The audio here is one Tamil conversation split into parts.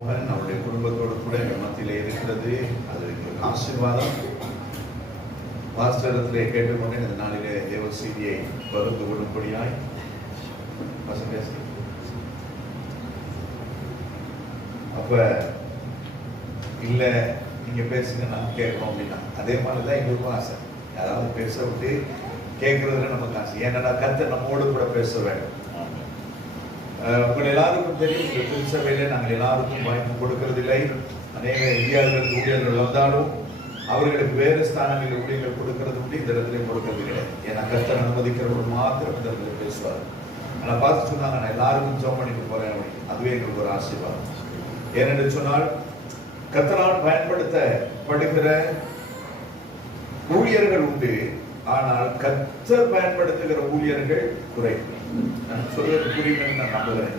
அவருடைய குடும்பத்தோடு கூட மத்தியிலே இருக்கிறது. அது ஆசீர்வாதம். பாஸ்டரிடத்திலே கேட்டுக்கொண்டேன், இந்த நாளிலே தேவ செய்தியை பகிர்ந்து கொள்ளும்படியாய். அப்ப இல்ல நீங்க பேசுங்க, நான் கேட்கணும் அப்படின்னா அதே மாதிரிதான் எங்களுக்கும் ஆசை. யாராவது பேச விட்டு கேட்கறதுல நமக்கு ஆசை. ஏன்னா கர்த்தர் நம்மோடு கூட பேச வேண்டும். உங்கள் எல்லாருக்கும் தெரியும், இந்த திருச்சபையிலே நாங்கள் எல்லாருக்கும் வாய்ப்பு கொடுக்கறதில்லை. அநேக இந்தியாவிலிருந்து ஊழியர்கள் வந்தாலும் அவர்களுக்கு வேறு ஸ்தானங்களில் ஊழியர்கள் கொடுக்கறது உண்டு, இந்த இடத்துல கொடுக்கறது கிடையாது. ஏன்னா கர்த்தர் அனுமதிக்கிறவர்கள் மாத்திரம் இந்த இடத்துல பேசுவார். ஆனால் பார்த்து சொன்னாங்க, நான் எல்லாருக்கும் ஜெபம் பண்ணிட்டு போறேன் அப்படின்னு. அதுவே எங்களுக்கு ஒரு ஆசீர்வாதம். ஏனென்று சொன்னால் கர்த்தரால் பயன்படுத்தப்படுகிற ஊழியர்கள் உண்டு, ஆனால் கர்த்தர் பயன்படுத்துகிற ஊழியர்கள் குறை. நான் சொல்வது புரியும் நான் நம்புகிறேன்.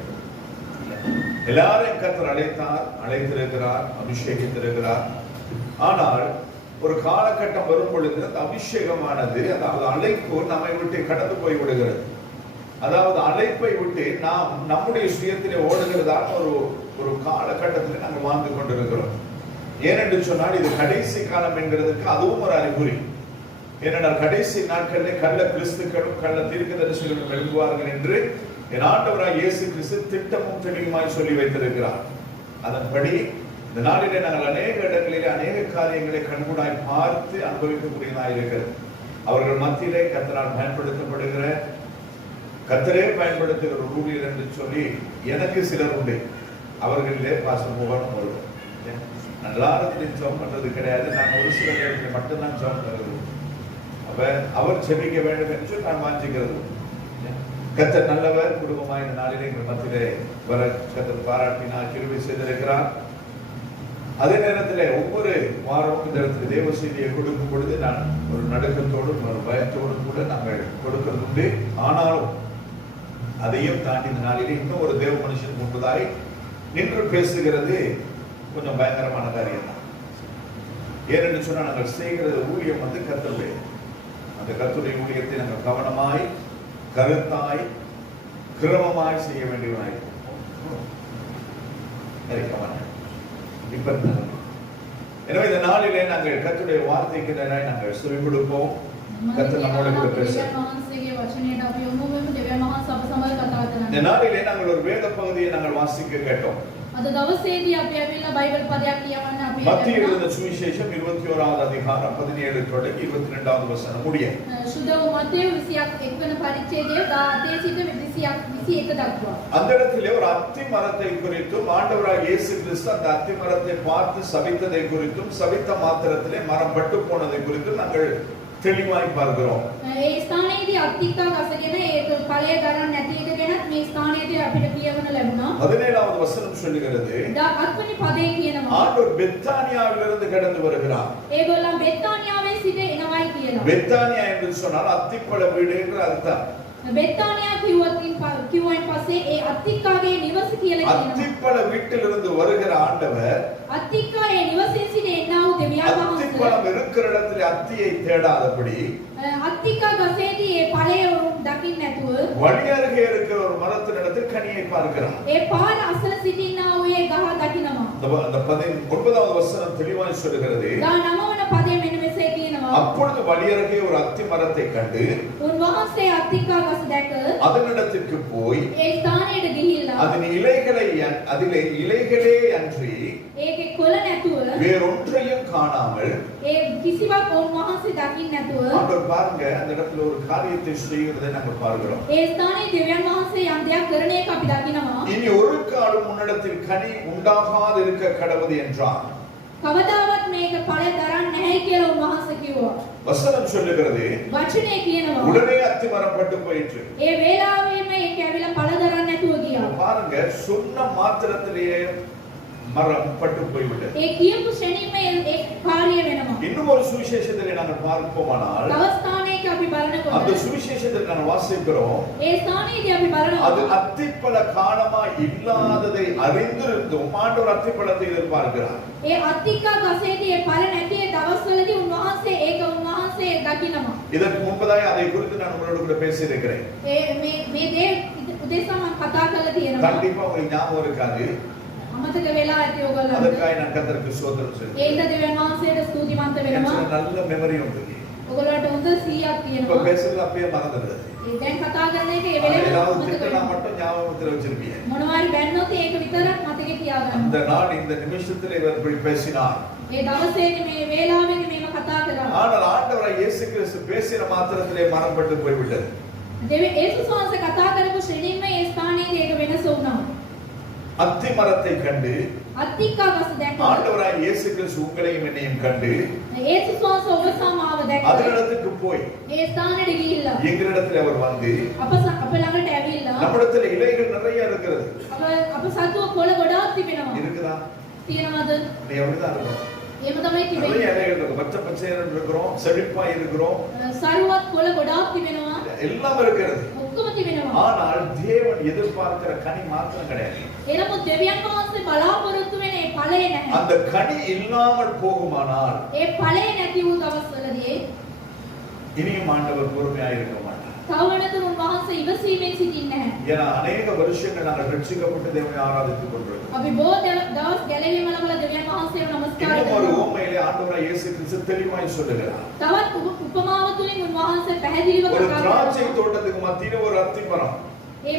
எல்லாரையும் கர்த்தர் அழைத்திருக்கிறார், அபிஷேகித்திருக்கிறார். ஆனால் ஒரு காலகட்டம் வரும் பொழுது அந்த அபிஷேகமானது, அதாவது அழைப்பு நம்மை விட்டு கடந்து போய் விடுகிறது. அதாவது அழைப்பை விட்டு நாம் நம்முடைய சுயத்திலே ஓடுகிறதான ஒரு காலகட்டத்தில் நாங்கள் வாழ்ந்து கொண்டிருக்கிறோம். ஏனென்று சொன்னால் இது கடைசி காலம் என்கிறதுக்கு அதுவும் ஒரு அறிகுறி. ஏனென்றால் கடைசி நாட்களிலே கள்ள கிறிஸ்துக்களும் கள்ள தீர்க்கதரிசிகளும் எழுதுவார்கள் என்று என் ஆண்டவராய் இயேசு கிறிஸ்து திட்டமும் தெளிவுமாய் சொல்லி வைத்திருக்கிறார். அதன்படி இந்த நாளிலே நாங்கள் அநேக இடங்களிலே அநேக காரியங்களை கண்கூடாய் பார்த்து அனுபவிக்கக்கூடியதாக இருக்கிறது. அவர்கள் மத்தியிலே கர்த்தரால் பயன்படுத்தப்படுகிற, கர்த்தரே பயன்படுத்துகிற ஒரு ஊழியர் என்று சொல்லி எனக்கு சிலர் உண்டு. அவர்களிலே பாசமுகனும் வருவோம். எல்லாரும் ஜெபம் பண்றது கிடையாது, நான் ஒரு சில நேரத்தில் மட்டும்தான் ஜெபம் பண்ணுறது. அப்ப அவர் செபிக்க வேண்டும் என்று நான் வாஞ்சிக்கிறது. கர்த்தர் நல்லவர். குடும்பமாய் இந்த நாளிலே எங்கள் மத்தியிலே வர கர்த்தர் பாராட்டினார், கிருபை செய்திருக்கிறார். அதே நேரத்தில் ஒவ்வொரு வாரமும் இந்த இடத்துல தேவ செய்தியை கொடுக்கும் பொழுது நான் ஒரு நடுக்கத்தோடும் ஒரு பயத்தோடும் கூட நாங்கள் கொடுக்கிறது உண்டு. ஆனாலும் அதையும் தாண்டி இந்த நாளிலே இன்னும் ஒரு தேவ மனுஷன் முன்பதாய் நின்று பேசுகிறது கொஞ்சம் பயங்கரமான காரியம் தான். ஏனென்று சொன்னால் நாங்கள் செய்கிறது ஊழியம் கர்த்தருடைய, அந்த கர்த்தருடைய ஊழியத்தை நாங்கள் கவனமாய், கருத்தாய், கிரமமாய் செய்ய வேண்டியவனாய். எனவே இந்த நாளிலே நாங்கள் கர்த்தருடைய வார்த்தைக்கு நேராய் நாங்கள் செவி கொடுப்போம். கர்த்தர் நம்மோடு கூட பேசுகிறார். இந்த நாளிலே நாங்கள் ஒரு வேத பகுதியை நாங்கள் வாசிக்க கேட்டோம். மத்திய எழுதின சுவிசேஷம் 21வது அதிகாரம் 17 தொடங்கி 22வது வசனம் முடிய. அந்த இடத்திலே ஒரு அத்தி மரத்தை குறித்தும் ஆண்டவராகிய இயேசு கிறிஸ்து அந்த அத்தி மரத்தை பார்த்து சபித்ததை குறித்தும், சபித்த மாத்திரத்திலே மரம் பட்டு போனதை குறித்தும் நாங்கள் தெளிவாய் பார்க்கிறோம். ඒ ස්ථානයේදී අත්තිකා ගසගෙන ඒක ඵලය දරන්නේ නැති එක ගැනත් මේ ස්ථානයේදී අපිට කියවන ලැබුණා. 17வது வசனம் சொல்லுகிறது, 10 පදේ කියනවා ஆண்டவர் பெத்தானியாவிலிருந்து கடந்து வருகிறார். ඒගොල්ලන් බෙත්තානියාවෙන් සිට එනවයි කියනවා. பெத்தானியா என்று சொன்னால் அத்திப்பழ வீடு என்று அர்த்தம். බෙත්තානියා කිව්වන් පස්සේ ඒ අත්තිකාගේ නිවස කියලා කියනවා. அத்திப்பழ வீட்டிலிருந்து வருகிற ஆண்டவர் අත්තිකා ඒ නිවසින් සිට එන්නා වූ දෙවියන් වහන්සේ அத்திப்பழம் இருக்கிற இடத்திலே அத்தியை தேடாதபடி අත්තිකා ගසේදී ඒ ඵලය දකින්න නැතුව வழி அருகே இருக்கிற ஒரு மரத்தின் இடத்தில் கனியை பார்க்கிறார். ඒ පාර අසල සිටින්නා වූ ඒ ගහ දකිනවා. அந்த 19வது வசனம் தெளிவாய் சொல்லுகிறது, 19වන පදේ මෙන්න මෙසේ කියනවා. அப்பொழுது வழி அருகே ஒரு அத்தி மரத்தை கண்டு උන්වහන්සේ අත්තිකා ගස දැක அதனிடத்திற்கு போய் ඒ ස්ථානයට ගිහිල්ලා அதிலே இலைகளே அன்றி ඒකේ කොළ නැතුව வேறொன்றையும் காணாமல் ඒ කිසිවක් උන්වහන්සේ දකින්න නැතුව ஆண்டவர் பாருங்க அந்த இடத்துல ஒரு காரியத்தை செய்கிறதை நாங்கள் பார்க்கிறோம். ඒ ස්ථානයේ දෙවියන් වහන්සේ යම් දෙයක් කරන එක අපි දකිනවා. இனி ஒரு காலம் உன்னிடத்தில் கனி உண்டாகாது இருக்க கடவுது என்றார். කවදාවත් මේක ඵල දරන්නේ නැහැ කියලා උන්වහන්සේ කිව්වා. வசனம் சொல்லுகிறது, වචනේ කියනවා உடனே அத்திமரம் பட்டு போயிற்று. ඒ වේලාවෙම ඒක ඇවිල්ලා ඵල දරන්නේ නැතුව ගියා. பாருங்க, சொன்ன மாத்திரத்திலேயே மரம் பட்டு போய்விட்டது. ඒ කියපු ශෙනින්ම ඒ කාර්ය වෙනවා. இன்னும் ஒரு சுவிசேஷத்தை நாங்கள் பார்ப்போமானால் තව ස්ථානයක අපි බලනකොට அந்த சுவிசேஷத்தை நாங்கள் வாசிக்கிறோம். ඒ ස්ථානයේදී අපි බලනවා அது அத்திப்பழ காலமா இல்லாததை அறிந்திருந்தும் ஆண்டவர் அத்திப்பழத்தை எதிர்பார்க்கிறார். ඒ අත්තිකා ගසේදී ඒ ඵල නැති දවස්වලදී උන්වහන්සේ ඒක උන්වහන්සේ දකිනවා. இதற்கு முன்பதாக அதை குறித்து நான் உங்களோட கூட பேசி இருக்கிறேன். මේ දේ උදෙසා මම කතා කරලා තියෙනවා. கண்டிப்பா உங்களுக்கு ஞாபகம் இருக்காது. අමතක වෙලා ඇති ඔයගොල්ලන්ට. அதற்காக நான் கர்த்தருக்கு ஸ்தோத்திரம் ඒකට செய்கிறேன். දෙවියන් වහන්සේට ස්තුතිවන්ත වෙනවා. எனக்கு நல்ல மெமரி உண்டு. ඔයගොල්ලන්ට හොඳ සිහියක් இப்ப තියෙනවා. பேசுறது அப்படியே மறந்துடுது. ඒ දැන් කතා කරන එක ඒ ஆனா වෙලෙම ஏதாவது අමතක திட்டனா වෙනවා. மட்டும் ஞாபகத்துல வச்சிருப்பீங்க. මොනවාරි බැන්නොත් ඒක විතරක් මතකේ තියාගන්න. அந்த நாள் இந்த நிமிஷத்துல இவர் இப்படி பேசினார். ඒ දවසේදී මේ වේලාවේදී මේව කතා කරා. ஆனால் ஆண்டவராய் இயேசு கிறிஸ்து பேசின மாத்திரத்திலே மறந்துபட்டு போய்விட்டது. යේසුස් වහන්සේ කතා කරපු ශ්‍රේණින්ම ඒ ස්ථානයේදී ඒක වෙනස වුණා. அத்தி மரத்தை கண்டு අත්තිකා ගස දැක්කා. ஆண்டவராய் இயேசு கிறிஸ்து உங்களையும் என்னையும் கண்டு යේසුස් වහන්සේ ඔබ සමාව දැක්කා. அதனிடத்துக்கு போய் ඒ ස්ථානෙට ගිහිල්ලා எங்களிடத்தில் அவர் வந்து අප ළඟට ඇවිල්ලා நம்மிடத்தில் இலைகள் நிறைய இருக்கிறது. අප සතුව කොළ ගොඩාක් තිබෙනවා. இருக்குதா? තියනවාද? நீ அப்படிதான் இருக்கும். එහෙම තමයි நிறைய තිබෙන්නේ. இலைகள் இருக்கு. பச்சை பச்சையா இருக்கிறோம், செழிப்பா இருக்கிறோம், සරුවත් කොළ ගොඩාක් තිබෙනවා. எல்லாம் இருக்கிறது. ඔක්කොම තිබෙනවා. ஆனால் தேவன் எதிர்பார்க்கிற கனி மாத்திரம் கிடையாது. එනමුත් දෙවියන් වහන්සේ බලාපොරොත්තු වෙන ඒ ඵලය නැහැ. அந்த கனி இல்லாமல் போகுமானால் ඒ ඵලය නැති වූ දවස්වලදී இனியும் ஆண்டவர் பொறுமையாக இருக்க மாட்டார். තවමනතුන් උන්වහන්සේ ඉවසීමෙන් සිටින්නේ නැහැ. ஏன்னா அநேக வருஷங்கள் நாங்கள் ரட்சிக்கப்பட்டு தேவனை ஆராதித்துக் கொண்டிருக்கிறோம். අපි බොහෝ දවස් ගැලවීම ලබලා දෙවියන් වහන්සේව නමස්කාර இன்னும் ஒரு කරනවා. உவமையிலே ஆண்டவராய் இயேசு கிறிஸ்து தெளிவாய் சொல்லுகிறார். තවත් උපමාව තුලින් උන්වහන්සේ පැහැදිලිව ஒரு කතා திராட்சை කරනවා. தோட்டத்துக்கு மத்தியில ஒரு அத்திமரம். ඒ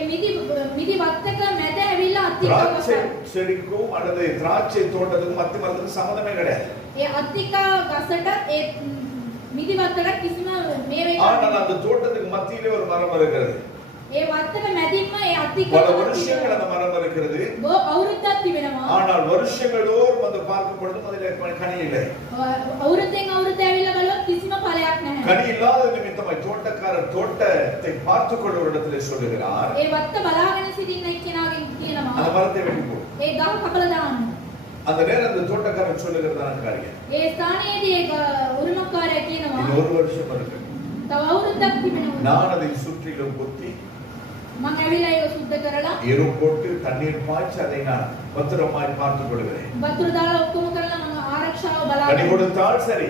මිදි වත්තක මැද ඇවිල්ලා අත්තිකා திராட்சை ගස. செடிக்கும் அல்லது திராட்சை தோட்டத்துக்கும் அத்திமரத்துக்கும் சம்மந்தமே கிடையாது. ඒ අත්තිකා ගසට ඒ මිදි වත්තට කිසිම මේ ஆனால் அந்த தோட்டத்துக்கு மத்தியிலே ஒரு மரம் இருக்கிறது. ඒ වත්තක මැදින්ම ඒ අත්තිකා பல வருஷங்கள் அந்த மரம் இருக்கிறது. බොහෝ අවුරුද්දක් තිබෙනවා. ஆனால் வருஷங்களோறும் வந்து பார்க்கும் பொழுது அதிலே கனி இல்லை. අවුරුද්දෙන් අවුරුද්ද ඇවිල්ලා බලුවත් කිසිම ඵලයක් නැහැ. கனி இல்லாத நிமித்தமாய் தோட்டக்காரர் தோட்டத்தை பார்த்துக் கொள்ளும் இடத்திலே சொல்லுகிறார், ඒ වත්ත බලාගෙන සිටින්න එක්කෙනාගෙන් කියනවා அந்த மரத்தை வெட்டி போடு. ඒ ගහ කපලා දාන්න. அந்த நேரம் அந்த தோட்டக்காரர் சொல்லுகிறதான காரியம். ඒ ස්ථානයේදී ඒ උරුමකාරයා කියනවා இன்னும் ஒரு வருஷம் இருக்கு. තව අවුරුද්දක් තිබෙනවා. நான் அதை சுற்றிலும் கொத்தி මම ඇවිල්ලා ඒක සුද්ධ කරලා எரு போட்டு தண்ணீர் பாய்ச்சி அதை நான் பத்திரமாய் பார்த்துக் கொள்கிறேன். වතුර දාලා ඔක්කොම කරලා මම ආරක්ෂාව கனி බලාගෙන கொடுத்தால் சரி,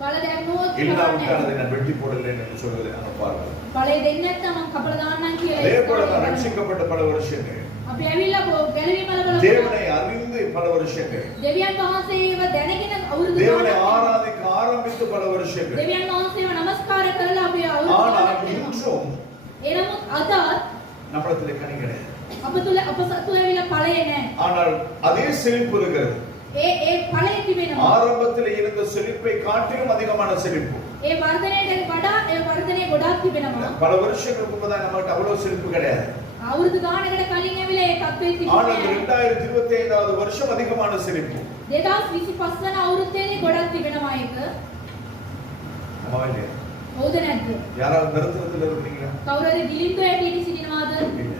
ඵල දැම්මොත් இல்லாவிட்டால் அதை நான் வெட்டி போடுகிறேன் என்று சொல்வதை நான் பார்க்கிறேன். ඵලෙ දෙන්නේ නැත්නම් මම කපලා දාන්නම් කියලා அதே ඒ போல தான் ස්ථානයේ ரட்சிக்கப்பட்ட பல வருஷங்கள், අපි ඇවිල්ලා ගැලවීම ලබලා தேவனை அறிந்து பல வருஷங்கள், දෙවියන් වහන්සේව දැනගෙන අවුරුදු தேவனை ගානක් ஆராதிக்க ஆரம்பித்து பல வருஷங்கள். දෙවියන් වහන්සේව නමස්කාර කරලා අපි අවුරුදු ஆனால் ගානක් වෙනවා. இன்றும் එනමුත් අදත් நம்மிடத்திலே கனி கிடையாது. අප තුල අප සතු ඇවිල්ලා ඵලය නැහැ. ஆனால் அதே செழிப்பு இருக்கிறது. ඒ ඵලය තිබෙනවා. ஆரம்பத்தில் இருந்த செழிப்பை காட்டிலும் அதிகமான செழிப்பு. ඒ වර්ධනයට වඩා ඒ වර්ධනය ගොඩාක් තිබෙනවා. பல வருஷங்களுக்கு முன்பதாக நம்மகிட்ட அவ்வளவு செழிப்பு கிடையாது. අවුරුදු ගානකට කලින් ඇවිල්ලා ඒ තත්ත්වෙ ஆனால் තිබුණේ 2025வது வருஷம் அதிகமான செழிப்பு. 2025 වන අවුරුද්දේදී ගොඩක් තිබෙනවා ඒක. ஆமாவா இல்லையா? හොඳ නැද්ද? யாராவது நிறுத்தத்தில் இருக்கிறீங்களா? කවුරුහරි දිලින්දෝ ඇටියට සිටිනවාද? இல்ல.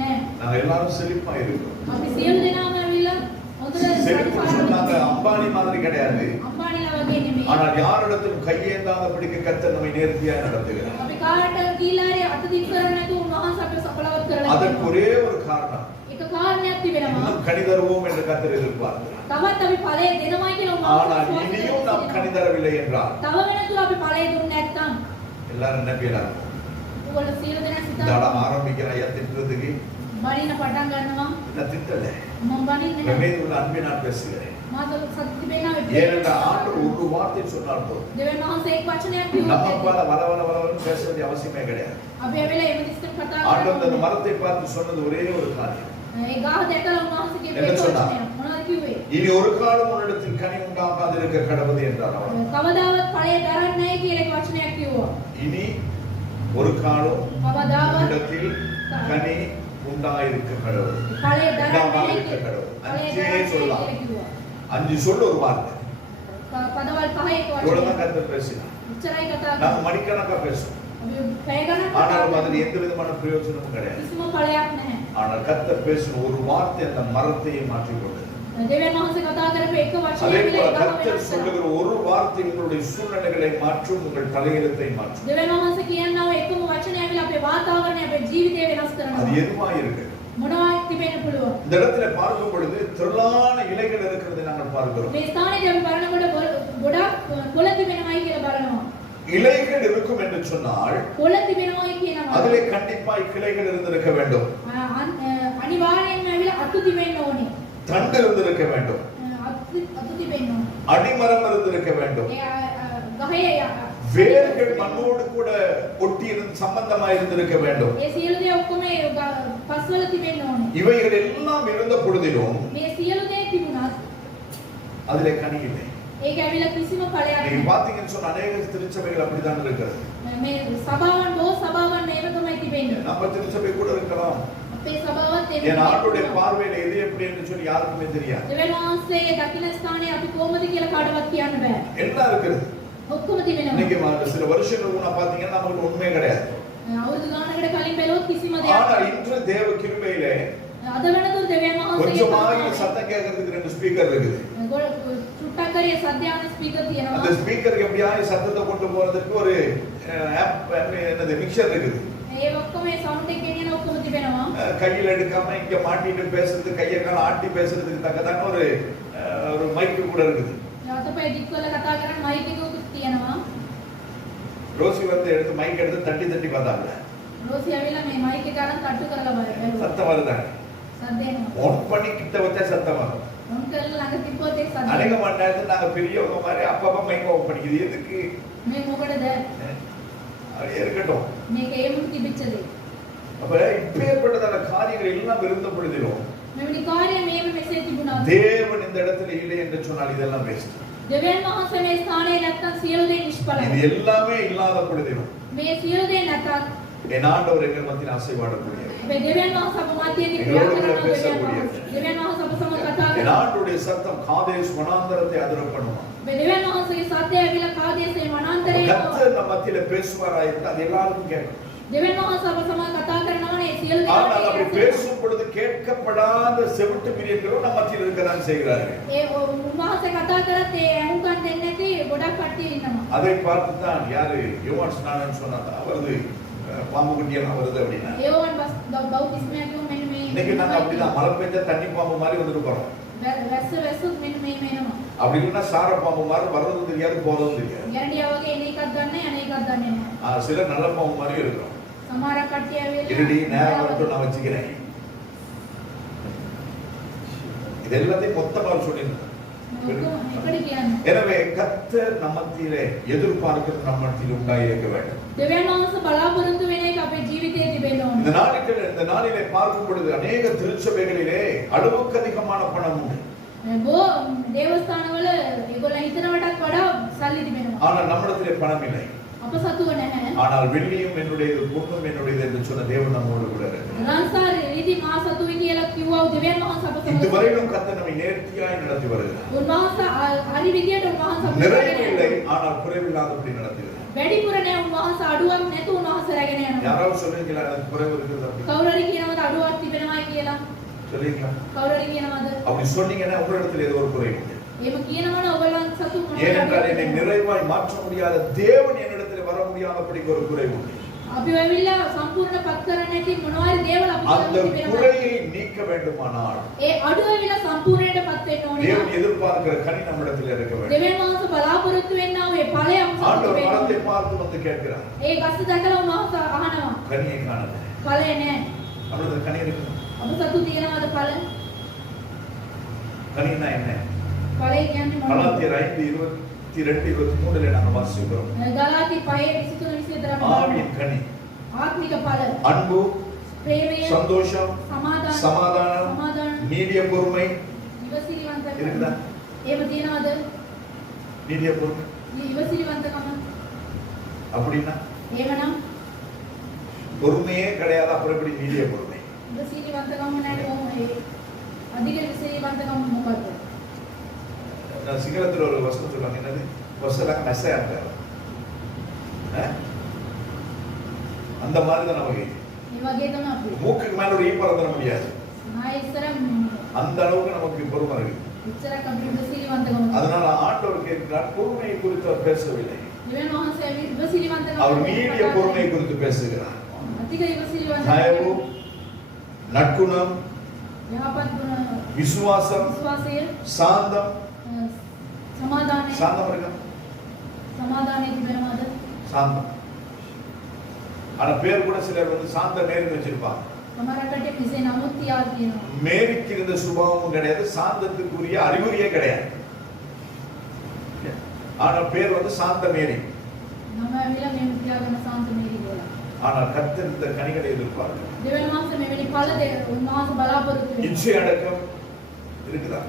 නැහැ. நாங்க எல்லாரும் செழிப்பா இருக்கோம். අපි සියලු දෙනාම ඇවිල්ලා හොඳට செழிப்பு சொன்னாங்க அம்பானி மாதிரி கிடையாது. අම්පානිලා වගේ නෙමෙයි. ஆனால் யாரிடத்திலும் கையேந்தாதபடிக்கு கர்த்தர் நம்மை நேர்த்தியாக நடத்துகிறார். අපි කාට ගිහිලා හරි අත දික් කරන්නේ නැතුව උන්වහන්සේ අපිව සඵලවත් කරලා அதற்கு ஒரே ஒரு காரணம், ඒක කාරණයක් තිබෙනවා. இன்னும் கனி தருவோம் என்று கர்த்தர் எதிர்பார்க்கிறார். තවත් අපි ඵලය දෙනවයි කියලා ஆனால் උන්වහන්සේ இனியும் நாம் கனி தரவில்லை என்றால் තව වෙනතුරු අපි ඵලය දුන්නේ නැත්නම් எல்லாரும் என்ன செய்யலாம்? ඔයගොල්ලෝ සියලු දෙනා இந்த සිතා ஆரம்பிக்கிற ஐயா திட்டத்துக்கு බණින පටන් ගන්නවා. என்ன திட்டல, මම බණින්නේ නැහැ. பிரமேதுள்ள அன்பை நான் பேசுகிறேன். මාත සත්‍ය වෙනා ஏனென்றால் ஆண்டவர் ஒரு வார்த்தை சொன்னால் போதும். දෙවියන් වහන්සේ එක් වචනයක් நம்ம කිව්වොත් பல வள வள வளன்னு பேச வேண்டிய அவசியமே கிடையாது. අපි ඇවිල්ලා එහෙම දිස්ත්‍රික් කතා ஆண்டவர் அந்த කරනවා. மரத்தை பார்த்து சொன்னது ஒரே ஒரு காரியம், ඒ ගහ දැකලා උන්වහන්සේ කියපු என்ன එක් சொன்னார்? වචනයක් මොනවද කිව්වේ? இனி ஒரு காலம் உன்னிடத்தில் கனி உண்டாகாதிருக்க கடவுது என்றார் அவர். කවදාවත් ඵලය දරන්නේ නැහැ කියලා එක් වචනයක් කිව්වා. இனி ஒரு காலம் කවදාවත් உன்னிடத்தில் கனி உண்டாயிருக்க கடவுள். ඵලය දරන්නේ නැහැ உண்டாகாதிருக்க කියලා. கடவுள். ඵලය அஞ்சே දරන්නේ சொல்லலாம். නැහැ කිව්වා. 5 சொல்லு ஒரு வார்த்தை. පදවල් පහ එක් இவ்வளவுதான் වචනයක්. கர்த்தர் பேசினார். උච්චරයි කතා நாங்க කරන්නේ. மணிக்கணக்கா பேசுவோம், අපි පැය ගණන් ஆனாலும் அதில் எந்த விதமான பிரயோஜனமும் கிடையாது. කිසිම ඵලයක් නැහැ. ஆனால் கர்த்தர் பேசின ஒரு வார்த்தை அந்த மரத்தையே மாற்றிக் கொண்டது. දෙවියන් වහන්සේ කතා කරපු එක அதே වචනයක් போல විලා கர்த்தர் ඒක சொல்லுகிற ஒரு வார்த்தை உங்களுடைய சூழ்நிலைகளை மாற்றும், உங்கள் தலையெழுத்தை மாற்றும். දෙවියන් වහන්සේ කියනවා එකම වචනය ඇවිල්ලා අපේ වාතාවරණය අපේ ජීවිතය වෙනස් அது කරනවා. எதுவா இருக்கு? මොනවා තිබෙන්න පුළුවන්? இந்த இடத்துல பார்க்கும் பொழுது திரளான இலைகள் இருக்கிறதை நாங்கள் பார்க்கிறோம். මේ ස්ථානයේදී අපි බලනකොට ගොඩක් කොළ තිබෙනවයි කියලා බලනවා. இலைகள் இருக்கும் என்று சொன்னால் කොළ තිබෙනවයි කියනවා. அதிலே கண்டிப்பாய் கிளைகள் இருந்திருக்க வேண்டும். අනිවාර්යෙන්ම ඇවිල්ලා අතු තිබෙන්න ඕනේ. தண்டு இருந்திருக்க வேண்டும், අතු තිබෙන්න ඕන. அடிமரம் இருந்திருக்க வேண்டும், ගහේ வேர்கள் மண்ணோடு கூட ஒட்டி இருந்து சம்பந்தமா இருந்திருக்க வேண்டும். ඒ සියලු දේ ඔක්කොම පස්වල තිබෙන්න ඕන. இவைகள் எல்லாம் இருந்த பொழுதிலும் මේ සියලු දේ තිබුණත් அதிலே கனி இல்லை. ඒක ඇවිල්ලා කිසිම ඵලයක් நீங்க නැහැ. பாத்தீங்கன்னு சொன்னா அநேக திருச்சபைகள் அப்படிதான் இருக்கிறது. මේ සභාවන් බොහෝ සභාවන් මේව තමයි තිබෙන්නේ. நம்ம திருச்சபை கூட இருக்கலாம். අපේ සභාවත් ඒ என் ஆண்டுடைய பார்வையில எது எப்படி என்று சொல்லி யாருக்குமே தெரியாது. දෙවියන් වහන්සේගේ දකින්න ස්ථානයේ අපි කොහොමද කියලා කාටවත් කියන්න බෑ. எல்லாம் இருக்குது. ඔක්කොම තිබෙනවා. இன்னைக்கு சில வருஷங்கள் முன்ன பாத்தீங்கன்னா நமக்கு உண்மை கிடையாது. අවුරුදු ගානකට කලින් බැලුවොත් කිසිම දෙයක් ஆனால் இன்று தேவ கிருபையிலே අද වෙනතුරු දෙවියන් වහන්සේගේ கொஞ்சமாக சத்தம் கேட்கறதுக்கு 2 ஸ்பீக்கர் இருக்குது. සුට්ටක් කරේ සද්දාන ස්පීකර් තියෙනවා. அந்த ஸ்பீக்கருக்கு எப்படியாவது சத்தத்தை கொண்டு போறதுக்கு ஒரு ஆப் என்னது மிக்சர் இருக்குது. ඒ ඔක්කොම මේ සවුන්ඩ් එක ගෙනියන ඔක්කොම තිබෙනවා. கையில எடுக்காம இங்க மாட்டிட்டு பேசுறது, கையை கால ஆட்டி பேசுறதுக்கு தக்கதான ஒரு மைக் கூட இருக்குது. අතපය දික් කරලා කතා කරන් මයික් එකකුත් තියෙනවා. ரோசி வந்து எடுத்து மைக் எடுத்து தட்டி தட்டி பார்த்தாங்க. ரோசி ඇවිල්ලා මේ මයික් එක අරන් තට්ටු කරලා බලනවා. சத்தம் வருதா? සද්ද එනවා. ஆன் பண்ணி கிட்ட வச்சா சத்தம் வரும். ඔන් කරලා ළඟ තිබ්බොත් ඒක සද්ද. அநேக மணி நாங்க பெரியவங்க மாதிரி அப்பப்ப மைக் ஆஃப் பண்ணிக்குது. எதுக்கு? මේ මොකටද? அது இருக்கட்டும். මේක ඒමුත් තිබිච්ච දෙයක්. அப்ப இப்பேற்பட்டதான காரியங்கள் எல்லாம் இருந்த பொழுதிலும் මෙවැනි කාර්ය මේව මෙසේ තිබුණා. தேவன் இந்த இடத்துல இல்லை என்று சொன்னால் இதெல்லாம் வேஸ்ட். දෙවියන් වහන්සේ මේ ස්ථානයේ නැත්තම් සියලු දේ නිෂ්ඵලයි. இது எல்லாமே இல்லாத பொழுதிலும் මේ සියලු දේ නැතත් என் ஆண்டவர் எங்கள் மத்தியில் அசைவாடக்கூடியவர். මේ දෙවියන් වහන්සේ අප මැදදී ක්‍රියා කරන දෙවියන් වහන්සේ අප සමග කතා என் කරනවා. ஆண்டவருடைய சத்தம் காதேஸ் வனாந்தரத்தை அதிர பண்ணுமா. මේ දෙවියන් වහන්සේගේ සත්‍යය ඇවිල්ලා කාදේශේ වනාන්තරයේ கர்த்தர் நம்ம மத்தியில பேசுவாராயிருந்தா அது எல்லாருக்கும் கேட்கும். දෙවියන් වහන්සේ අප සමග කතා කරනවා නේ සියලු ஆனால் அப்படி දෙනා பேசும் பொழுது கேட்கப்படாத செவிட்டு பிரியர்களும் நம்ம மத்தியில் இருக்கதான் செய்கிறார்கள். ඒ උන්වහන්සේ කතා කරත් ඒ අහුම්කම් දෙන්නේ නැති ගොඩක් කට්ටිය ඉන්නවා. அதை பார்த்து தான் யாரு யோவான் ஸ்நானன் சொன்னாங்க, அவரது பாம்பு குட்டியெல்லாம் வருது அப்படின்னா. ඒවන් බෞතිස්මය කියෝ මෙන්න මේ இன்னைக்கு நாங்க அப்படிதான் மழை பெஞ்சா தண்ணி பாம்பு மாதிரி வந்துட்டு போறோம். වැස්ස මෙන්න මේ මේනවා. அப்படி இல்லைன்னா சார பாம்பு மாதிரி வர்றதும் தெரியாது போறதும் தெரியாது. ගැරන්ඩියා වගේ එන එකක් ගන්න යන එකක් ගන්න නැහැ. சில நல்ல பாம்பு மாதிரி இருக்கிறோம். සමහර කට්ටිය இருடி நேரம் ඇවිල්ලා வரட்டும் நான் வச்சுக்கிறேன். இது எல்லாத்தையும் மொத்தமா சொல்லியிருந்தேன். එකට කියන්නේ எனவே கர்த்தர் நம்ம மத்தியிலே எதிர்பார்க்கிறது நம்ம மத்தியில் உண்டாயிருக்க வேண்டும். දෙවියන් වහන්සේ බලාපොරොත්තු වෙන එක අපේ ජීවිතයේ තිබෙන්න ඕනේ. இந்த நாளிலே பார்க்கும் பொழுது அநேக திருச்சபைகளிலே அளவுக்கு அதிகமான பணம் உண்டு. බෝ දේවස්ථානවල ඒගොල්ලෝ හිතනවටත් වඩා සල්ලි තිබෙනවා. ஆனால் நம்மிடத்திலே பணம் இல்லை. අප සතුව නැහැ. ஆனால் வெள்ளியும் என்னுடையது, பொன்னும் என்னுடையது என்று சொன்ன தேவன் நம்மோடு கூட இருக்கிறார். රන්සාර රීති මා සතුයි කියලා කිව්වා දෙවියන් වහන්සේ අප සමග. இதுவரையிலும் கர்த்தர் நம்மை நேர்த்தியாய் நடத்தி வருகிறார். උන්වහන්සේ හරි විදියට උන්වහන්සේ අප நிறைவு இல்லை, ஆனால் குறைவில்லாதபடி நடத்துகிறார். වැඩිපුර නෑ උන්වහන්සේ අඩුවක් නැතුව උන්වහන්සේ රැගෙන යනවා. யாராவது சொல்றீங்களா எனக்கு குறைவு இருக்குது அப்படி? කවුරු හරි කියනවාද අඩුවක් තිබෙනවායි කියලා? சொல்றீங்களா? කවුරු හරි කියනවාද? அப்படி சொன்னீங்கன்னா உங்களிடத்தில் ஏதோ ஒரு குறை உண்டு. එහෙම කියනවනේ ඔයගොල්ලන් සතු මොනවද? ஏனென்றால் என்னை நிறைவாய் மாற்ற முடியாத தேவன் என்னிடத்தில் வர முடியாதபடி ஒரு குறை உண்டு. අපි වෙවිලා සම්පූර්ණ පත් කරන්නේ නැති මොනවාරි දේවල් අපි அந்த குறையை நீக்க வேண்டுமானால் ඒ අඩුව වෙලා සම්පූර්ණයට පත් වෙන්න ඕනේ. தேவன் எதிர்பார்க்கிற கனி நம்மிடத்தில் இருக்க வேண்டும். දෙවියන් වහන්සේ බලාපොරොත්තු වෙන්නා වූ ඒ ඵලය අපට ஆண்டவர் වෙන්න மரத்தை ඕනේ. பார்த்து வந்து கேட்கிறார். ඒ ගස් දැකලා උන්වහන්සේ අහනවා. கனியை காணல. ඵලය නැහැ. நம்மிடத்தில் கனி இருக்கு. අප සතු තියනවාද ඵල? கனினா என்ன? ඵලය කියන්නේ මොනවද? கலாத்தியர் 5:22-23 நாங்க வாசிக்கிறோம். ගලාති 5:23 ஆவியின் கனி ආත්මික ඵල அன்பு, ප්‍රේමය, சந்தோஷம், சமாதானம், நீடிய பொறுமை ඉවසිලිවන්තකම. இருக்குதா? එහෙම තියනවාද? நீடிய பொறுமை ඉවසිලිවන්තකම. அப்படின்னா එහෙමනම් பொறுமையே கிடையாது, அப்புறம் எப்படி நீடிய பொறுமை? ඉවසිලිවන්තකම නැති මොහේ. අධික ඉවසිලිවන්තකම මොකද්ද? நான் சிங்களத்தில் ஒரு வசனம் சொல்லுவாங்க, என்னது? வசனம் மெசையாங்க. அந்த மாதிரி தான் நமக்கு ඒ වගේ තමයි අපි. மூக்குக்கு மேல ஒரு ஈ பறந்துட முடியாது. නා ඉස්සර அந்த அளவுக்கு நமக்கு பொறுமை இருக்கு. ඉස්සරක් අපි ඉවසිලිවන්තකම. அதனால ஆண்டவர் கேட்கிறார், பொறுமையை குறித்து அவர் பேசவில்லை. දෙවියන් වහන්සේ ඉවසිලිවන්තකම. அவர் நீடிய பொறுமை குறித்து பேசுகிறார். අධික ඉවසිලිවන්තකම. தயவு, நற்குணம், යහපත් ගුණ, விசுவாசம், විශ්වාසය, சாந்தம். සමාදානය. சாந்தம் இருக்கா? සමාදානය තිබෙනවද? சாந்தம். ஆனா பேர் கூட சிலர் வந்து சாந்த நேர்னு வச்சிருப்பாங்க. සමහර කට්ටිය මෙසේ නමුත් තියා කියනවා. மேரிக்கு இருந்த சுபாவமும் கிடையாது, சாந்தத்துக்குரிய அறிகுறியே கிடையாது. ஆனால் பேர் வந்து சாந்த மேரி. නම ඇවිල්ලා මේ තියාගෙන සාන්ත මේරි කියලා. ஆனால் கர்த்தர் இந்த கனிகளை எதிர்பார்க்கிறார். දෙවියන් වහන්සේ මෙවැනි ඵල උන්වහන්සේ බලාපොරොත්තු වෙනවා. இச்சை அடக்கம் இருக்குதா?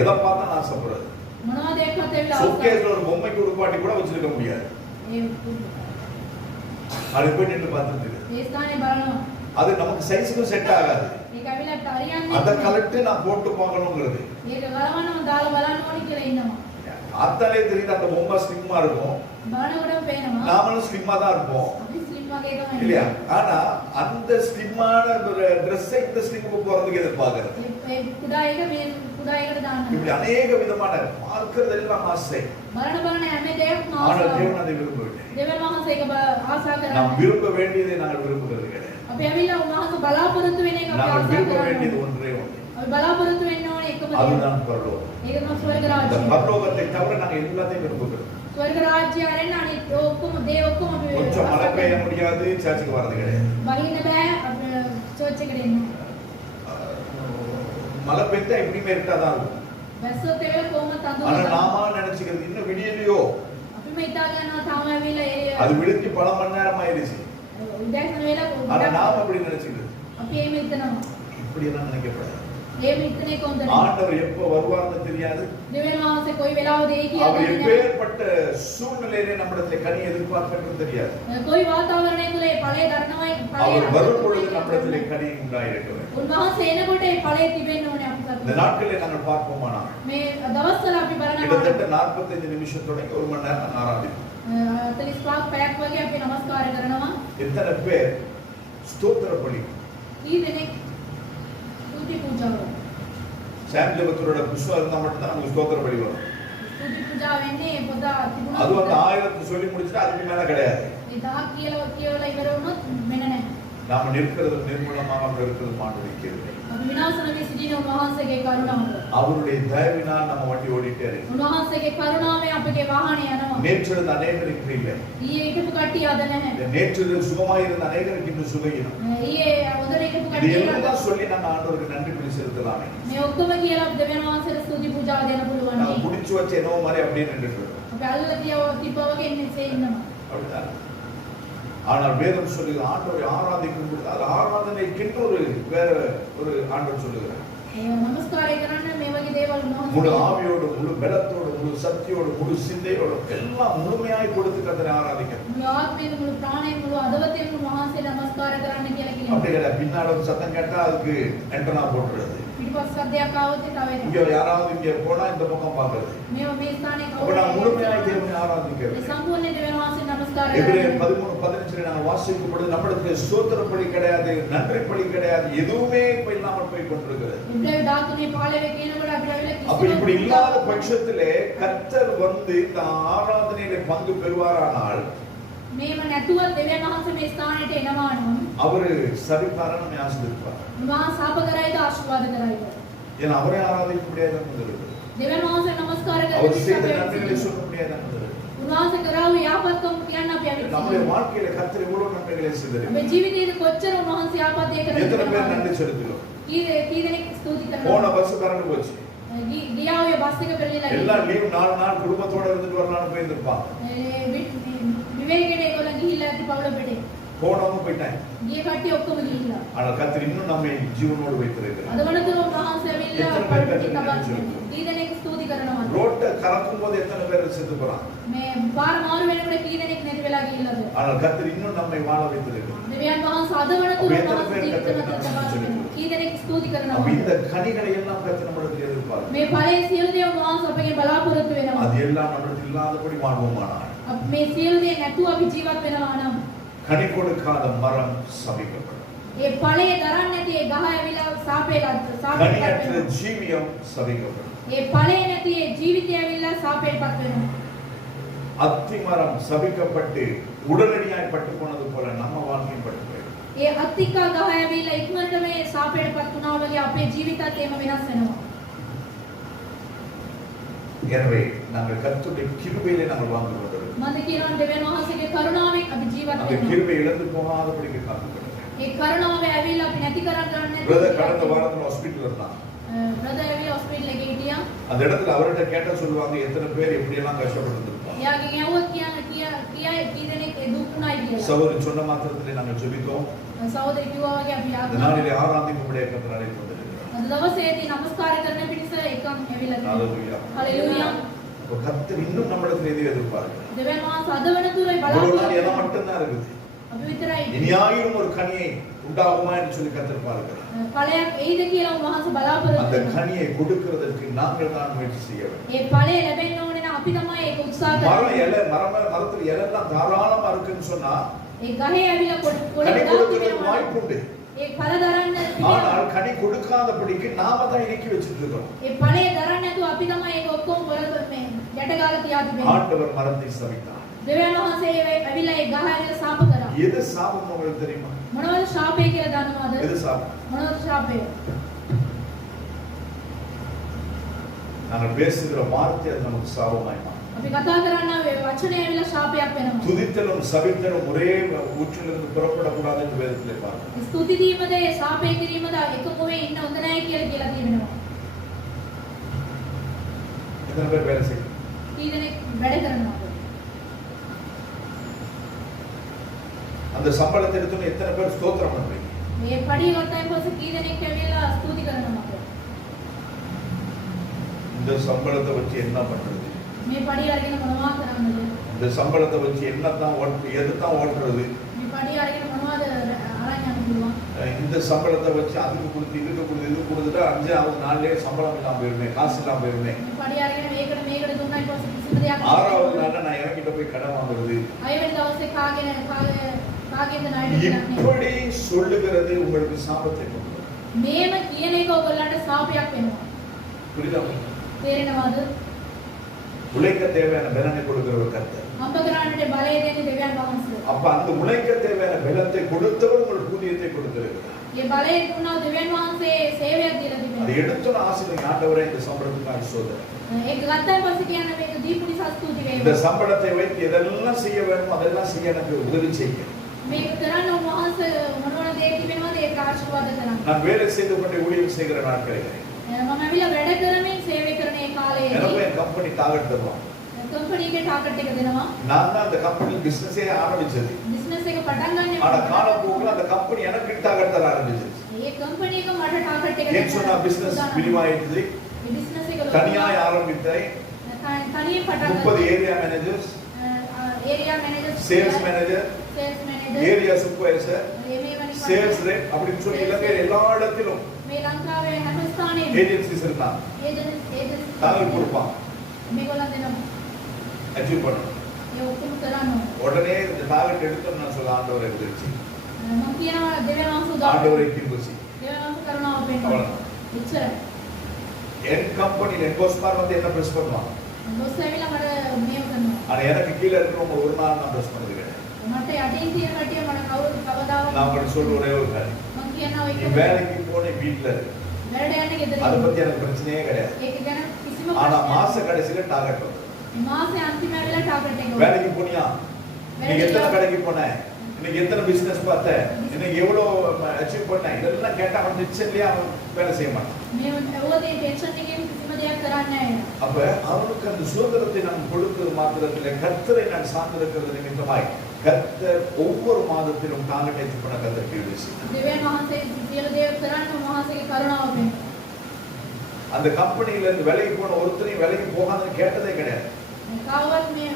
எதை பார்த்தா ஆசைப்படுறது? මොනවද ඒකත් ඇවිල්ලා சோகேஸ்ல ஒரு பொம்மைக்கு உருப்பாட்டி கூட வச்சிருக்க முடியாது. அது போய் நின்று பார்த்துட்டு இருக்கு. ඒ ස්ථානේ බලනවා. அது நமக்கு சைஸுக்கு செட் ஆகாது. ඒක ඇවිල්ලා හරියන්නේ அத கலெக்ட் நான் போட்டு பார்க்கணும்ங்கிறது. ඒක ගලවන්නම දාලා බලන්න ඕනි කියලා ඉන්නවා. பார்த்தாலே தெரியுது அந்த பொம்மை ஸ்லிம்மா இருக்கும். බලනකොටම පේනවා. நாமளும் ஸ்லிம்மா தான் இருப்போம். අපි ස්ලිම් වගේ තමයි. இல்லையா? ஆனா அந்த ஸ்லிம்மான ஒரு Dress-ஐ இந்த ஸ்லிம்க்கு போறதுக்கு எதிர்பார்க்கிறது. ඒ කුඩා එක මේ කුඩා එකට දාන්න. இப்படி அநேக விதமான பார்க்கிறது எல்லாம் ஆசை. බලන හැම දෙයක්ම ஆனால் ආසාව. தேவன் அதை விரும்பவில்லை. දෙවියන් වහන්සේ ඒක ආසා நாம் කරන්නේ. விரும்ப வேண்டியதை நாங்கள் விரும்புகிறது கிடையாது. අපි ඇවිල්ලා උන්වහන්සේ බලාපොරොත්තු වෙන එක අපි நாங்கள் ආසා விரும்ப வேண்டியது කරනවා. ஒன்றே ஒன்று. අපි බලාපොරොත්තු වෙන්න ඕනේ එකම දේ. அதுதான் பரலோகம். ඒක තමයි ස්වර්ග இந்த රාජ්‍යය. பரலோகத்தை தவிர நாங்கள் எல்லாத்தையும் விரும்புகிறோம். ස්වර්ග රාජ්‍යය අරගෙන අනිත් ඔක්කොම දේ ඔක්කොම අපි கொஞ்சம் மழை ආසා பெய்ய කරනවා. முடியாது, சர்ச்சுக்கு வர்றது கிடையாது. බලින්න බෑ අපි චර්ච් එකට එන්න. மழை பெய்தா எப்படியுமே இருட்டாதான் இருக்கும். වැස්සොත් ඒවල කොහොමද ஆனா අඳුරන්නේ? நாம நினைச்சுக்கிறது இன்னும் விடியலையோ, අපිම හිතා ගන්නවා තාම ඇවිල්ලා அது விழுந்து பல மணி நேரம் ஆயிடுச்சு. උදෑසන වෙලා ஆனா நாம அப்படி நினைச்சுக்கிறது. අපි එහෙම හිතනවා. இப்படி எல்லாம் நினைக்கப்படாது. එහෙම හිතන එක හොඳ නෑ. ஆண்டவர் எப்ப வருவார்னு தெரியாது. දෙවියන් වහන්සේ කොයි වෙලාවද ඒ කියලා அவர் දන්නේ නෑ. எப்பேற்பட்ட சூழ்நிலையிலே நம்மிடத்துல கனி எதிர்பார்க்கிறது தெரியாது. කොයි වාතාවරණය තුල ඒ ඵලය දරනවයි அவர் வரும் பொழுது ඵලය நம்மிடத்திலே கனி உண்டாயிருக்க வேண்டும். උන්වහන්සේ එනකොට ඒ ඵලය තිබෙන්න ඕනේ අපිට. இந்த நாட்களிலே நாங்கள் பார்ப்போமானால் මේ දවස්වල අපි බලනවා கிட்டத்தட்ட 45 நிமிஷம் தொடங்கி 1 மணி நேரம் நாங்கள் ஆராதிப்போம். 45 පැයක් වගේ අපි নমස්කාර කරනවා. எத்தனை பேர் ஸ்தோத்திர பலி? ඊ දෙනෙක් ස්තුති පූජාව. சாம் ஜெபத்தோட புஷ்பம் இருந்தா மட்டும் தான் நமக்கு ஸ்தோத்திர பலி வரும். ස්තුති පූජාව වෙන්නේ පොත තිබුණා. அது வந்து 1000 சொல்லி முடிச்சுட்டு அதுக்கு மேல கிடையாது. ඒ 1000 කියලා ඉවර වුණොත් මෙන්න නැහැ. நாம நிற்கிறது நிர்மூலமாக இருக்கிறது மாண்டுடைய கேள்வி. අපි විනාශන වී සිටින උන්වහන්සේගේ කරුණාව. அவருடைய தயவினால் நம்ம வண்டி ஓடிட்டே இருக்கு. උන්වහන්සේගේ කරුණාවෙන් අපගේ වාහනේ යනවා. நேற்று இருந்த அநேகருக்கு இல்லை. ඊයේ හිටපු කට්ටිය අද නැහැ. நேற்று சுகமாய் இருந்த அநேகருக்கு இன்னும் சுகையினம். ඊයේ හොඳට හිටපු இது කට්ටිය எல்லாம் சொல்லி நம்ம ஆண்டவருக்கு நன்றி பலி செலுத்தலாமே. මේ ඔක්කොම කියලා දෙවියන් වහන්සේට ස්තුති පූජාව දෙන්න පුළුවන්. நம்ம முடிச்சு வச்ச என்னவோ மாதிரி அப்படியே நின்றுட்டு இருக்கோம். අපි අල්ලලා තිබ්බා වගේ මෙසේ ඉන්නවා. அப்படிதான். ஆனால் வேதம் சொல்லுகிறது ஆண்டவரை ஆராதிக்கும் பொழுது அது ஆராதனைக்கென்று ஒரு வேற ஒரு ஆண்டவர் சொல்லுகிறார். நமஸ்காරය කරන්න මේ වගේ දේවල් முழு උන්වහන්සේ ஆவியோடு, முழு பலத்தோடு, முழு சக்தியோடு, முழு சிந்தையோடு எல்லாம் முழுமையாய் கொடுத்து கர்த்தரை ஆராதிக்கணும். මුළු ආත්මයෙන් මුළු ප්‍රාණයෙන් මුළු අදවතෙන් උන්වහන්සේ නමස්කාර කරන්න කියලා කියනවා. அப்படி கிடையாது. பின்னால ஒரு சத்தம் கேட்டா அதுக்கு என்டனா போட்டுறது. පිටිපස්ස සද්දයක් ආවොත් තව இங்க වෙනවා. யாராவது இங்க போனா இந்த பக்கம் பாக்குறது. මේ ස්ථානයේ அப்ப நான் முழுமையாய் தேவனை ஆராதிக்கிறேன். ඒ සම්පූර්ණ දෙවියන් වහන්සේ නමස්කාර எபிரேயர் කරනවා. 13:15 நாங்கள் வாசிக்கும் பொழுது நம்மிடத்தில் ஸ்தோத்திர பலி கிடையாது, நன்றி பலி கிடையாது, எதுவுமே இப்ப இல்லாமல் போய் கொண்டிருக்கிறது. ඉබ්‍රාහිම් 13 15 කියනකොට අපිට අවිල அப்ப இப்படி இல்லாத பட்சத்திலே கர்த்தர் வந்து இந்த ஆராதனையிலே பங்கு பெறுவாரானால் මේව නැතුව දෙවියන් වහන්සේ මේ ස්ථානෙට එනවා නම් அவரு சபிப்பாரன் நம்மை ஆசீர்வதிப்பார். උන්වහන්සේ ශාප කරයිද ආශිර්වාද කරයිද? ஏன்னா அவரே ஆராதிக்க முடியாது என்பது. දෙවියන් වහන්සේ නමස්කාර அவர் செய்த කරලා நன்மைகளை சொல்ல முடியாது என்பது. උන්වහන්සේ කරාවු යාපත්කම් කියන්න අපි நம்முடைய අවිල. வாழ்க்கையில கர்த்தர் எவ்வளவு நன்மைகளை செய்திருக்கிறார். අපේ ජීවිතයේ කොච්චර උන්වහන්සේ ආපත්‍ය எத்தனை பேர் කරලා நன்றி செலுத்துகிறோம்? කී දෙනෙක් ස්තුති போன කරනවා. பஸ் கரண்ட் போச்சு. ගියාවේ බස් එක පෙරලිලා எல்லாம் லீவ் 4 நாள் குடும்பத்தோட இருந்துட்டு வரலாம்னு போயிருப்பாங்க. විවේකයට ඒගොල්ලන් ගිහිල්ලා ඇති පවුල පිටේ. போனவங்க போயிட்டாங்க. ගිය කට්ටිය ඔක්කොම ගිහිල්ලා. ஆனால் கர்த்தர் இன்னும் நம்மை ஜீவனோடு வைத்திருக்கிறார். අද වනතුරු උන්වහන්සේ ඇවිල්ලා එතන පවුල පැත්තට පිටින් තබා නෙමෙයි. කී දෙනෙක් ස්තුති කරනවා. ரோட்டை கறக்கும் போது எத்தனை பேர் செத்து போறாங்க. මේ පාර මාරු වෙනකොට කී දෙනෙක් නැති වෙලා ගිහිල්ලාද? ஆனால் கர்த்தர் இன்னும் நம்மை வாழ வைத்திருக்கிறார். දෙවියන් වහන්සේ අද වනතුරු අපි එතන උන්වහන්සේ පෙර ජීවිතවල කතා තබා කරනවා. කී දෙනෙක් ස්තුති அப்ப කරනවා. இந்த கனிகளை எல்லாம் கர்த்தர் நம்மிடத்தில் எதிர்பார்க்கிறார். මේ ඵලයේ සියලු දේ උන්වහන්සේ අපගෙන් බලාපොරොත්තු වෙනවා. அது எல்லாம் நம்மிடத்தில் இல்லாதபடி வாழ்வோமானால் අපි මේ සියලු දේ නැතුව අපි ජීවත් වෙනවා නම් கனி கொடுக்காத மரம் சபிக்கப்படும். ඒ ඵලයේ දරන්නේ නැති ඒ ගහ ඇවිල්ලා සාපේලත් கனியற்ற වෙනවා. ஜீவியம் சபிக்கப்படும். ඒ ඵලයේ නැති ඒ ජීවිතය ඇවිල්ලා සාපේටපත් වෙනවා. அத்தி மரம் சபிக்கப்பட்டு உடனடியாய் பட்டு போனது போல நம்ம வாழ்க்கையும் பட்டு போயிடும். ඒ අත්තිකා ගහ ඇවිල්ලා ඉක්මනට මේ සාපේටපත් වුණා වගේ අපේ ජීවිතات එහෙම වෙනස් වෙනවා. எனவே நாங்கள் கர்த்தருடைய கிருபையிலே நாங்கள் வாழ்ந்து கொண்டிருக்கிறோம். මම කියනවා දෙවියන් වහන්සේගේ කරුණාවෙන් අපි ජීවත් அந்த වෙනවා. கிருபை இழந்து போகாதபடிக்கு காத்துக்கொள்ளுங்கள். ඒ කරුණාව ඇවිල්ලා අපි නැති කරන්නේ பிரதர் கடந்த வாரத்துல ஹாஸ்பிட்டல் இருந்தான். brother ඇවිල්ලා hospital එකේ හිටියා. அந்த இடத்துல அவர்கிட்ட கேட்டா சொல்லுவாங்க எத்தனை பேர் எப்படி எல்லாம் கஷ்டப்பட்டிருப்பாங்க. එයාගෙන් ඇහුවොත් කියා කී දෙනෙක් දුක් වුණායි කියලා. சகோதரி சொன்ன மாத்திரத்திலே நாங்கள் ஜெபித்தோம். සහෝදරි කිව්වා වගේ අපි இந்த යාත්‍රා நாளிலே 6ஆம் தேதி உடைய கர்த்தர் அழைத்து வந்திருக்கிறார். අද දවසේදී නමස්කාර කරන පිණිස එකම් ඇවිල්ලා තියෙනවා. ஹalleluya. හalleluya. அப்ப கர்த்தர் இன்னும் நம்மிடத்துல எதை எதிர்பார்க்கிறார்? දෙවියන් වහන්සේ අද වෙනතුරේ ஒரு நாள் எல்லாம் බලාපොරොත්තු மட்டும்தான் இருக்குது. අපි විතරයි. இனியாயிரும் ஒரு கனியை உண்டாகுமா என்று சொல்லி கர்த்தர் பார்க்கிறார். ඵලයක් එයිද කියලා උන්වහන්සේ அந்த බලාපොරොත්තු වෙනවා. கனியை கொடுக்கிறதற்கு நாங்கள் தான் முயற்சி செய்ய வேண்டும். ඒ ඵලය ලැබෙන්න ඕනේ නම් අපි තමයි ඒක උත්සාහ மரம் කරන්න. இலை மரத்துல இலைலாம் தாராளமா இருக்குன்னு சொன்னா ඒ ගහේ ඇවිල්ලා கனி පොඩි கொடுக்கிறதுக்கு வாய்ப்பு உண்டு. ඒ ඵල දරන්න ஆனால் கனி கொடுக்காதபடிக்கு நாம தான் இறக்கி வச்சிட்டு இருக்கோம். ඒ ඵලය දරන්න නැතුව අපි තමයි ඒක ඔක්කොම මේ යටගාලා තියා තිබෙන්නේ. ஆண்டவர் மரத்தை சபித்தார். දෙවියන් වහන්සේ ඇවිල්ලා ඒ ගහ ඇවිල්ලා ශාප කරා. எது சாபம் உங்களுக்கு தெரியுமா? මොනවද ශාපය කියලා දන්නවද? எது சாபம்? මොනවද ශාපය? நாங்கள் பேசுகிற வார்த்தை அது நமக்கு சாபமாய் மாறும். අපි කතා කරන වචනේ ඇවිල්ලා ශාපයක් වෙනවා. துதித்தலும் சபித்தலும் ஒரே ஊற்றிலிருந்து புறப்படக்கூடாது என்று வேதத்திலே பார்க்கிறோம். ස්තුති දීමද ඒ ශාපය කිරීමද එක පොවේ ඉන්න හොඳ නැහැ කියලා තියෙනවා. எத்தனை பேர் வேலை செய்யும்? කී දෙනෙක් වැඩ කරනවද? அந்த சம்பளத்தை எடுத்தோன்னு எத்தனை பேர் ஸ்தோத்திரம் பண்றீங்க? මේ පඩිය ගත්තයින් පස්සේ කී දෙනෙක් ඇවිල්ලා ස්තුති කරනවද? இந்த சம்பளத்தை வச்சு என்ன பண்றது? මේ පඩිය අරගෙන මොනවා කරන්නද? இந்த சம்பளத்தை வச்சு என்னதான் எதுதான் ஓட்டுறது? මේ පඩිය අරගෙන මොනවද අරන් යන්න පුළුවන්? இந்த சம்பளத்தை வச்சு அதுக்கு கொடுத்து இதுக்கு கொடுத்து இது கொடுத்துட்டா 5வது நாள்லயே சம்பளம் இல்லாம போயிருமே, காசு இல்லாம போயிருமே. මේ පඩිය අරගෙන මේකට දුන්නායින් පස්සේ කිසිම දෙයක් 6வது நாள்ல நான் இறங்கிட்ட போய் கடன் வாங்குறது. අයවැනි දවසේ කාගෙන්ද ණයට දෙන්නේ? இப்படி சொல்லுகிறது உங்களுக்கு சாபத்தை கொண்டு வரும். මේම කියන එක ඔයගොල්ලන්ට ශාපයක් වෙනවා. புரியுதா? තේරෙනවද? உழைக்க தேவையான பலனை கொடுக்கிற ஒரு கர்த்தர். අම්බ කරන්නට බලය දෙන්නේ දෙවියන් වහන්සේ. அப்ப அந்த உழைக்க தேவையான பலத்தை கொடுத்தவர் உங்கள் ஊதியத்தை கொடுத்திருக்கிறார். මේ බලය දුන්නා දෙවියන් වහන්සේ සේවයක් දීලා அதை තිබෙනවා. எடுத்தோட ஆசீர்வாதம் ஆண்டவரே இந்த சம்பளத்துக்காக சோதனை. ඒක ගත්තාන් පස්සේ කියන මේක දීපු නිසා ස්තුති இந்த වේවා. சம்பளத்தை வைத்து எதெல்லாம் செய்ய வேண்டுமோ அதெல்லாம் செய்ய எனக்கு உதவி செய்ய. මේක කරන්න උන්වහන්සේ මොනවද දේ තිබෙනවද ඒක ආශිර්වාද කරන්න. நான் வேலை செய்து கொண்டு ஊழியம் செய்கிற நாட்களில் මම ඇවිල්ලා වැඩ කරමින් சேவை කරන ඒ කාලයේදී எனக்கு என் கம்பெனி டார்கெட் தருவான். කම්පැනි එකේ ටාගට් එක දෙනවා. நான் தான் அந்த கம்பெனி பிசினஸே ஆரம்பிச்சது. බිස්නස් එක පටන් ගන්න ஆனா காலப்போக்கில் அந்த கம்பெனி எனக்கு டார்கெட் தர ஆரம்பிச்சது. ඒ කම්පැනි එක මට ටාගට් එක ஏன் சொன்னா பிசினஸ் விரிவாயிடுது. මේ බිස්නස් එක தனியாய் ஆரம்பித்தேன். තනියෙන් පටන් 30 area managers, area manager, sales manager, sales manager, area supervisor, මේ වගේ சேல்ஸ் ரெப் அப்படின்னு சொல்லி இலங்கையில் எல்லா இடத்திலும் මේ ලංකාවේ හැම ස්ථානෙම ஏஜென்சிஸ் இருந்தாங்க. ඒජන්සි டார்கெட் கொடுப்பான். මේගොල්ලන් දෙනවා. அச்சீவ் பண்ணணும். ඒ ඔක්කොම කරනවා. உடனே இந்த டார்கெட் எடுத்து நான் சொல்ல ஆண்டவரை எதிர்த்து මම කියනවා දෙවියන් වහන්සේ උදව් ஆண்டவரை கிம்பசி දෙවියන් වහන්සේ කරුණාව පෙන්නනවා. அவ்வளவுதான். එච්චරයි. என் கம்பெனி நெட்வொர்க்ஸ்மார் வந்து என்ன பிரஸ் பண்ணுவான். බොස් ඇවිල්ලා මට මේව කරනවා. ஆனா எனக்கு கீழே இருக்கிறவங்க ஒரு நாள் நான் பிரஸ் பண்ணது கிடையாது. මට යටින් තියෙන කටිය මට කවදාවත් நான் உங்களுக்கு சொல்ற ஒரே ஒரு காரியம், මම කියනවා நீ ඒක வேலைக்கு போன வீட்டுல இரு. වැඩ යන්න ගෙදර அதை ඉන්න. பத்தி எனக்கு பிரச்சனையே கிடையாது. ඒක ගැන කිසිම ஆனா ප්‍රශ්නයක් மாச கடைசியில டார்கெட் வரும். නැහැ. මාසේ අන්තිම වෙලා ටාගට් එක. வேலைக்கு போனியா, இன்னைக்கு எத்தனை கடைக்கு போன, இன்னைக்கு எத்தனை பிசினஸ் பார்த்த, இன்னைக்கு எவ்வளவு அச்சீவ் பண்ண, இதெல்லாம் கேட்டா அவன் நிச்சயமா அவன் வேலை செய்ய மாட்டான். මේ ඔවදී ටෙන්ෂන් එකෙන් කිසිම දෙයක් කරන්නේ නැහැ. அப்ப அவனுக்கு அந்த சுதந்திரத்தை நாம் கொடுக்கிறது மாத்திரத்தில் கர்த்தரை நான் சார்ந்திருக்கிறது நிமித்தமாய் கர்த்தர் ஒவ்வொரு மாதத்திலும் டார்கெட் அச்சீவ் பண்ண கர்த்தர் கிருபை செய்தார். දෙවියන් වහන්සේ සියලු දේව කරන්න උන්වහන්සේගේ කරුණාව පෙන්නනවා. அந்த கம்பெனில இருந்து வேலைக்கு போன ஒருத்தரையும் வேலைக்கு போகாதுன்னு கேட்டதே கிடையாது. කාවත් මේ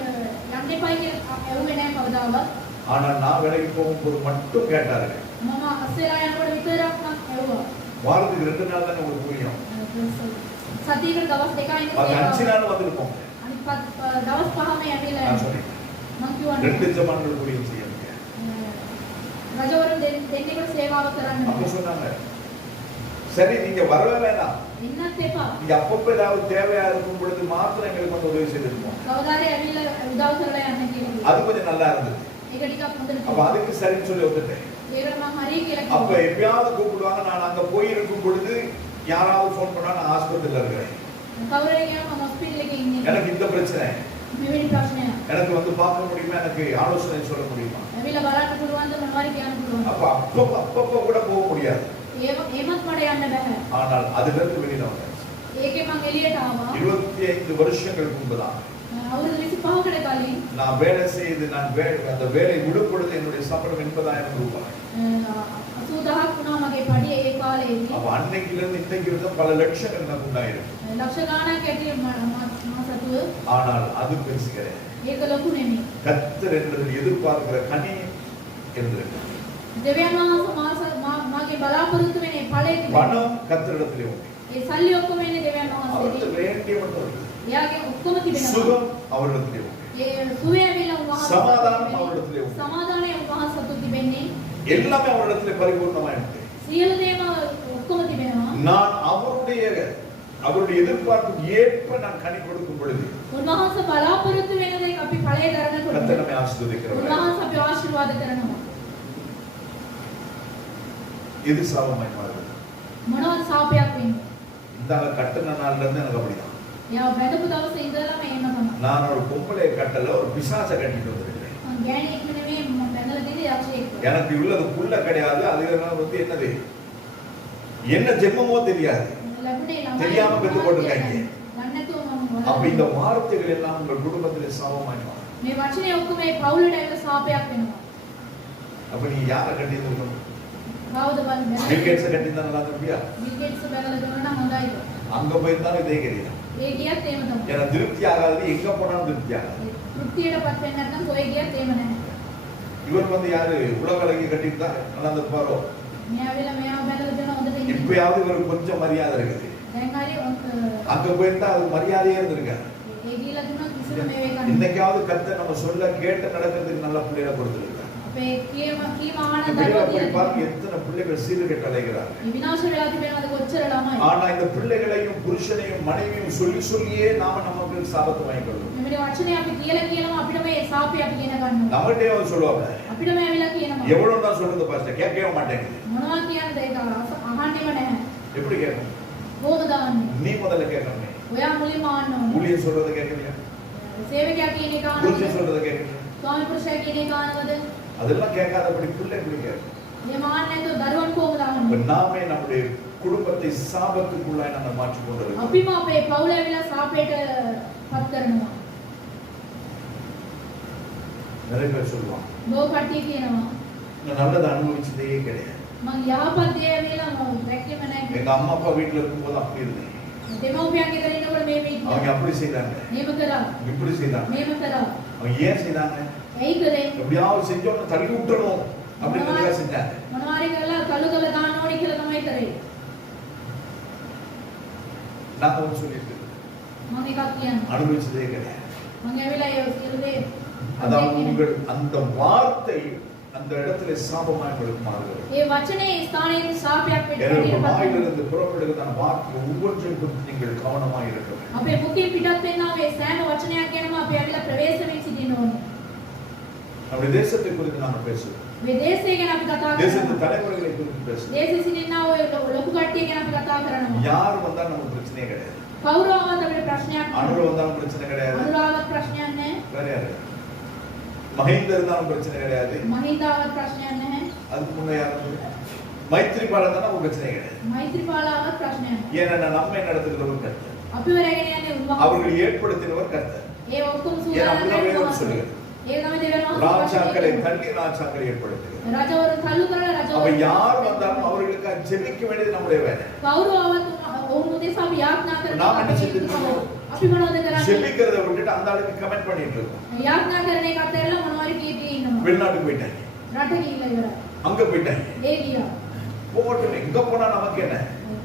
යන්න එපයි කියලා ඇහුවේ නැහැ කවදාවත්. ஆனா நான் வேலைக்கு போகும்போது மட்டும் கேட்டாரு. මම අස්සෙලා යනකොට විතරක් මම ඇහුවා. வாரத்துக்கு 2 நாள் தானே உங்களுக்கு புரியும். සතියකට දවස් දෙකයි ඉන්න அது 5 සේවාව. நாள் வந்திருப்போம். අනිත් දවස් පහම ඇවිල්ලා நான் යනවා. சொன்னேன் මම කිව්වා 2 ஜமான்கள் ஊழியம் செய்யுங்க. රජවරුන් දෙන්නෙකුට සේවාව කරන්න அப்ப බෑ. சொன்னாங்க, சரி நீங்க வரவே வேணாம், ඉන්නත් එපා. நீங்க அப்பப்ப ஏதாவது தேவையா இருக்கும் பொழுது மாத்திரம் எங்களுக்கு வந்து உதவி செய்திருப்போம். කවදාරේ ඇවිල්ලා උදව් කරලා යන්න කියලා. அது கொஞ்சம் நல்லா இருந்தது. ඒක ටිකක් හොඳට அப்ப තිබුණා. அதுக்கு சரின்னு சொல்லி ஒத்துட்டேன். ඒකට මම හරි කියලා அப்ப කිව්වා. எப்பயாவது கூப்பிடுவாங்க, நான் அங்க போய் இருக்கும் பொழுது யாராவது போன் பண்ணா நான் ஆஸ்பத்திரியில இருக்கிறேன், කවුරුහරි කියනවා මම හොස්පිටල් එකේ ඉන්නේ. எனக்கு இந்த பிரச்சனை, මෙවැනි ප්‍රශ්නයක්. எனக்கு வந்து பார்க்க முடியுமா, எனக்கு ஆலோசனை சொல்ல முடியுமா? ඇවිල්ලා බලන්න පුළුවන්ද මොනවාරි කියන්න පුළුවන්ද? அப்பப்ப கூட போக முடியாது. ඒමත් මට යන්න බෑ. ஆனால் அதுல இருந்து வெளியில வந்தாச்சு. ඒකේ මං එළියට ආවා. 25 வருஷங்களுக்கு முன்புதான் අවුරුදු 25කට කලින් நான் வேலை செய்து அந்த வேலை விடும் பொழுது என்னுடைய சம்பளம் 80,000 ரூபாய். 80000ක් වුණා මගේ පඩිය ඒ කාලේදී. அப்ப அன்னைக்குல இருந்து இன்னைக்கு வரைக்கும் பல லட்சங்கள் எனக்கு உண்டாயிருக்கு. ලක්ෂ ගාණක් ඇති මාසතුව. ஆனால் அது பெருசு கிடையாது. ඒක ලොකු නෙමෙයි. கர்த்தர் என்னிடத்தில் எதிர்பார்க்கிற கனி இருந்திருக்கு. දෙවියන් වහන්සේ මාගේ බලාපොරොත්තු වෙන ඵලයේ තිබෙනවා. பணம் கர்த்தரிடத்திலே உண்டு. ඒ සල්ලි ඔක්කොම එන්නේ දෙවියන් அவருக்கு වහන්සේගෙන්. வேண்டிய மட்டும் இருக்கு. එයාගේ ඔක්කොම තිබෙනවා. சுகம் அவரிடத்திலே உண்டு. ඒ සුවය ඇවිල්ලා උන්වහන්සේ சமாதானம் அவரிடத்திலே உண்டு. සමාදානය උන්වහන්සේ සතු තිබෙන්නේ. எல்லாமே அவரிடத்திலே பரிபூர்ணமாய் உண்டு. සියලු දේම ඔක්කොම තිබෙනවා. நான் அவருடைய எதிர்பார்ப்புக்கு ஏற்ப நான் கனி கொடுக்கும் பொழுது උන්වහන්සේ බලාපොරොත්තු වෙන දේ අපි ඵලයේ දරනකොට கர்த்தர் நம்மை ஆசீர்வதிக்கிறவர். උන්වහන්සේ අපි ආශිර්වාද කරනවා. எது சாபமாய் மாறுது? මොනවද සාපයක් වෙන්නේ? இந்த கட்டின நாள்ல இருந்து எனக்கு அப்படிதான். යා බැඳපු දවසේ ඉඳලාම එහෙම තමයි. நான் ஒரு பொம்பளை கட்டல, ஒரு பிசாசை கட்டிட்டு வந்திருக்கேன். මං ගෑණියෙක් නෙමෙයි මම බැඳලා තියෙන්නේ යක්ෂයෙක්. எனக்கு உள்ளது புள்ள கிடையாது. அதுனால வந்து என்னது என்ன ஜென்மமோ தெரியாது. ලැබුණේ ළමයි. தெரியாம பெத்து போட்டுருக்காங்க. නැන්නතෝ මම அப்ப இந்த வார்த்தைகள் எல்லாம் உங்கள் குடும்பத்திலே சாபமாய் மாறும். මේ වචනේ ඔක්කොම මේ පවුලට ඇවිල්ලා සාපයක් වෙනවා. அப்ப நீ யாரை கட்டிட்டு இருக்கணும்? කවුද බලන්න? பில் கேட்ஸை கட்டிட்டு நல்லா இருப்பியா? බිල් ගේට්ස් බැලලා දුන්නා නම් හොඳයිද? அங்க போயிருந்தாலும் இதே கிடையாது. ඒ ගියත් එහෙම තමයි. எனக்கு திருப்தி ஆகாது. எங்க போனாலும் திருப்தி ஆகாது. තෘප්තියටපත් වෙන්නේ නැත්නම් කොයි ගියත් එහෙම නැහැ. இவர் வந்து யாரு உலக அழகி கட்டிட்டு தான் நல்லா இருப்பாரோ? මෙයාවිලා මෙයාව බැලලා දෙනවා හොඳට ඉන්න. இப்பயாவது இவருக்கு கொஞ்சம் மரியாதை இருக்குது. දැන් හරි அங்க போயிருந்தா அது மரியாதையே இருந்திருக்காரு. ඒ ගිහලා දුන්නා කිසිම මේ වේ ගන්න. இன்னைக்காவது கர்த்தர் நம்ம சொல்ல கேட்டு நடக்கிறதுக்கு நல்ல பிள்ளைகளை கொடுத்திருக்காரு. අපේ කීම ආන வெளியில போய் දරුවෝ பாருங்க எத்தனை பிள்ளைகள் சீர்கெட்டு அலைகிறாங்க. මේ විනාශ වෙලා තිබෙනවද කොච්චර ළමයි. ஆனா இந்த பிள்ளைகளையும் புருஷனையும் மனைவியும் சொல்லி சொல்லியே நாம நமக்கு சாபத்தை வாங்கிக்கொள்ளும். මෙවැනි වචනේ අපි කියලාම අපිට මේ සාපේ අපි ගෙන ගන්නවා. நம்மகிட்டே அவர் சொல்லுவாங்க, අපිට මේ ඇවිල්ලා කියනවා. எவ்வளவு தான் சொல்றது பாஸ்டர், கேட்கவே மாட்டேங்குது. මොනවා කියන්නද ඒක අහන්නේම නැහැ. எப்படி கேட்கணும்? කොහොමද අහන්නේ? நீ முதல்ல கேட்கணும். ඔයා මුලින්ම අහන්න ඕනේ. ஊழியர் சொல்றதை கேட்கலையா? සේවකයා කියන එක புருஷன் අහනවද? சொல்றதை கேட்கலையா? ස්වාමි පුරුෂයා කියන එක අහනවද? அதெல்லாம் கேட்காதபடி பிள்ளை எப்படி கேட்கும்? මේ මාන්න නැතුව දරුවන් කොහොමද இப்ப අහන්නේ? நாமே நம்முடைய குடும்பத்தை சாபத்துக்குள்ளாய் நம்ம மாற்றிக் கொண்டிருக்கோம். අපිම අපේ පවුල ඇවිල්ලා සාපේට පත් කරනවා. நிறைய பேர் சொல்லுவாங்க, බොහෝ කට්ටිය කියනවා நான் நல்லதை அனுபவிச்சதே கிடையாது. මම යහපත් දේ ඇවිල්ලා මම දැක්කේම නැහැ. எங்க அம்மா அப்பா வீட்டுல இருக்கும்போது அப்படி இருந்தேன். දෙමව්පියන්ගේ ගෙදර ඉන්නකොට මේ அவங்க அப்படி செய்தாங்க, මේම කරා. இப்படி செய்தாங்க. මේම කරා. அவங்க ஏன் செய்தாங்க? ඇයි කරේ? எப்படியாவது செஞ்சோன்னு தள்ளி விட்டுறணும் அப்படின்னு செஞ்சாங்க. මොනවාරි කරලා කළු කළ දාන්න ඕනේ කියලා තමයි කරේ. நான் ஒன்று சொல்லிட்டு මම එකක් කියන්නේ. அனுபவிச்சதே கிடையாது. මම ඇවිල්ලා ඒ සියලු දේ அதாவது உங்கள் அந்த வார்த்தை அந்த இடத்துல சாபமாய் உங்களுக்கு மாறுகிறது. ඒ වචනේ ස්ථානයේ සාපයක් වෙන්න எனவே පිටපත් வாயிலிருந்து புறப்படுகிற அந்த வார்த்தை ஒவ்வொன்றிற்கும் நீங்கள் கவனமாய் இருக்க வேண்டும். අපේ මුඛයෙන් පිටත් වෙනා මේ සෑම වචනයක් ගැනම අපි ඇවිල්ලා ප්‍රවේශ වෙමින් සිටින්න ඕනේ. நம்முடைய தேசத்தை குறித்து நாம பேசுவோம். මේ දේශය ගැන අපි කතා தேசத்து කරනවා. தலைமுறைகளை குறித்து பேசுவோம். දේශේ සිටිනා ඔය ලොකු කට්ටිය ගැන අපි කතා කරනවා. யார் வந்தாலும் நமக்கு பிரச்சனையே கிடையாது. කවුරුවවත් අපිට ප්‍රශ්නයක් அனுர නැහැ. வந்தாலும் பிரச்சனை கிடையாது. අනුරාවත් ප්‍රශ්නයක් නැහැ. வேற யாரு? மஹிந்த இருந்தாலும் பிரச்சனை கிடையாது. මහින්දාවත් ප්‍රශ්නයක් නැහැ. அதுக்கு முன்ன யாரு? மைத்ரிபால இருந்தாலும் நமக்கு பிரச்சனை கிடையாது. මෛත්‍රීපාලාවත් ප්‍රශ්නයක් නැහැ. ஏன்னா நம்மை நடத்துகிறவர் கர்த்தர். අපිව රැගෙන යන්නේ උන්වහන්සේ. அவர்கள் ஏற்படுத்தினவர் கர்த்தர். ඒ ඔක්කොම ஏன்னா සූදානම් அப்படிதான் வேதம் කරනවා. சொல்லுகிறது. ඒ තමයි දෙවියන් ராஜாக்களை වහන්සේ. தள்ளி ராஜாக்களை ஏற்படுத்துகிறார். රජවරු තල්ලු කරලා அப்ப රජවරු. யார் வந்தாலும் அவர்களுக்கு ஜெபிக்க வேண்டியது நம்முடைய வேலை. කවුරුවවත් ඔවුන් උදෙසා අපි යාඥා කරනවා. நாம் என்ன செய்யணும்? අපි මොනවද කරන්නේ? ஜெபிக்கிறத விட்டுட்டு அந்த ஆளுக்கு கமெண்ட் பண்ணிட்டு இருக்கோம். යාඥා කරන එක අතහැරලා මොනවාරි කීපී ඉන්නවා. வெளிநாட்டுக்கு போயிட்டாங்க, රට ගිහිල්ලා ඉවරයි. அங்க போயிட்டாங்க. ඒ ගියා. போகட்டும், எங்க போனா நமக்கு என்ன?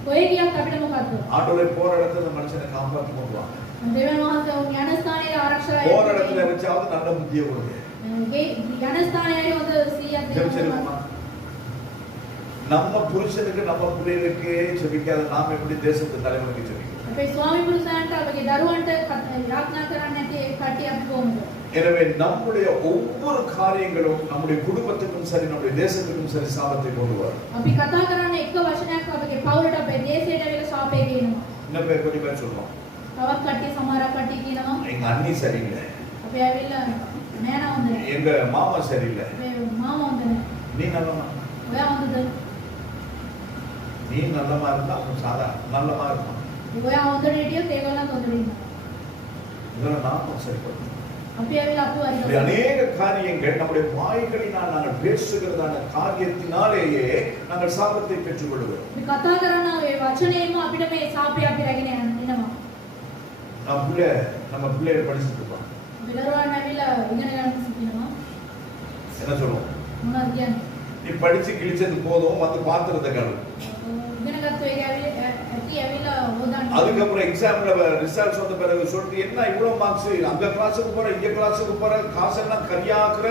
කොහේ ගියත් අපිට මොකද්ද? ஆட்டோல போற இடத்துல அந்த மனுஷனை காப்பாத்தி கொண்டு வாங்க. දෙවියන් වහන්සේ ඔවුන් යන ස්ථානයේ ආරක්ෂා போற இடத்துல வச்சாவது நல்ல புத்தியை கொடுங்க. ගේ යන ස්ථානයේ හොඳ 100ක් ஜெபிச்சிருக்கோமா? நம்ம புருஷனுக்கு நம்ம பிள்ளைகளுக்கு ஜெபிக்காத நாம எப்படி தேசத்து தலைவனுக்கு ஜெபிக்கிறோம்? අපේ ස්වාමි පුරුෂයන්ට අපගේ දරුවන්ට යාඥා කරන්නේ නැති ඒ කට්ටිය අපි කොහොමද? எனவே நம்முடைய ஒவ்வொரு காரியங்களும் நம்முடைய குடும்பத்துக்கும் சரி நம்முடைய தேசத்துக்கும் சரி சாபத்தை கொண்டு வரும். අපි කතා කරන්නේ එක වචනයක් අපගේ පවුලට අපේ දේශයට ඇවිල්ලා සාපේ කියනවා. இன்னும் கொஞ்சம் பேர் சொல்லுவோம், තවත් කට්ටිය සමහරක් කට්ටිය කියනවා எங்க அண்ணி சரியில்லை, අපි ඇවිල්ලා නෑනා හොඳ නෑ. எங்க மாமா சரியில்லை. අපේ මාමා හොඳ නෑ. நீ நல்லமா, ඔයා හොඳද? நீ நல்லமா இருந்தா அவன் சாதாரண நல்லமா இருப்பான். ඔයා හොඳට හිටියොත් ඒගොල්ලන්ත් හොඳට ඉන්නවා. இதெல்லாம் நாம சரிப்படுத்தணும். අපි ඇවිල්ලා අපු இப்படி හරි. அநேக காரியங்கள் நம்முடைய வாய்களினால் நாங்கள் பேசுகிறதான காரியத்தினாலேயே நாங்கள் சாபத்தை பெற்றுக் கொள்கிறோம். අපි කතා කරන ඒ වචනේම අපිට මේ සාපේ අපි රැගෙන යනවා. நம்ம பிள்ளைகளை படிச்சுட்டு இருப்போம். අපි දරුවන් ඇවිල්ලා ඉගෙන ගන්න සිටිනවා. என்ன சொல்லுவோம்? මොනවද කියන්නේ? நீ படிச்சு கிழிச்சது போதும், வந்து பாத்திரத்தை கழுவு. ඉගෙන ගත්ත එක ඇවිල්ලා හොදන්න. அதுக்கப்புறம் எக்ஸாம்ல ரிசல்ட்ஸ் வந்த பிறகு சொல்லிட்டு என்ன இவ்வளவு மார்க்ஸ், அங்க கிளாஸுக்கு போற இங்க கிளாஸுக்கு போற காசெல்லாம் கரியாக்குற,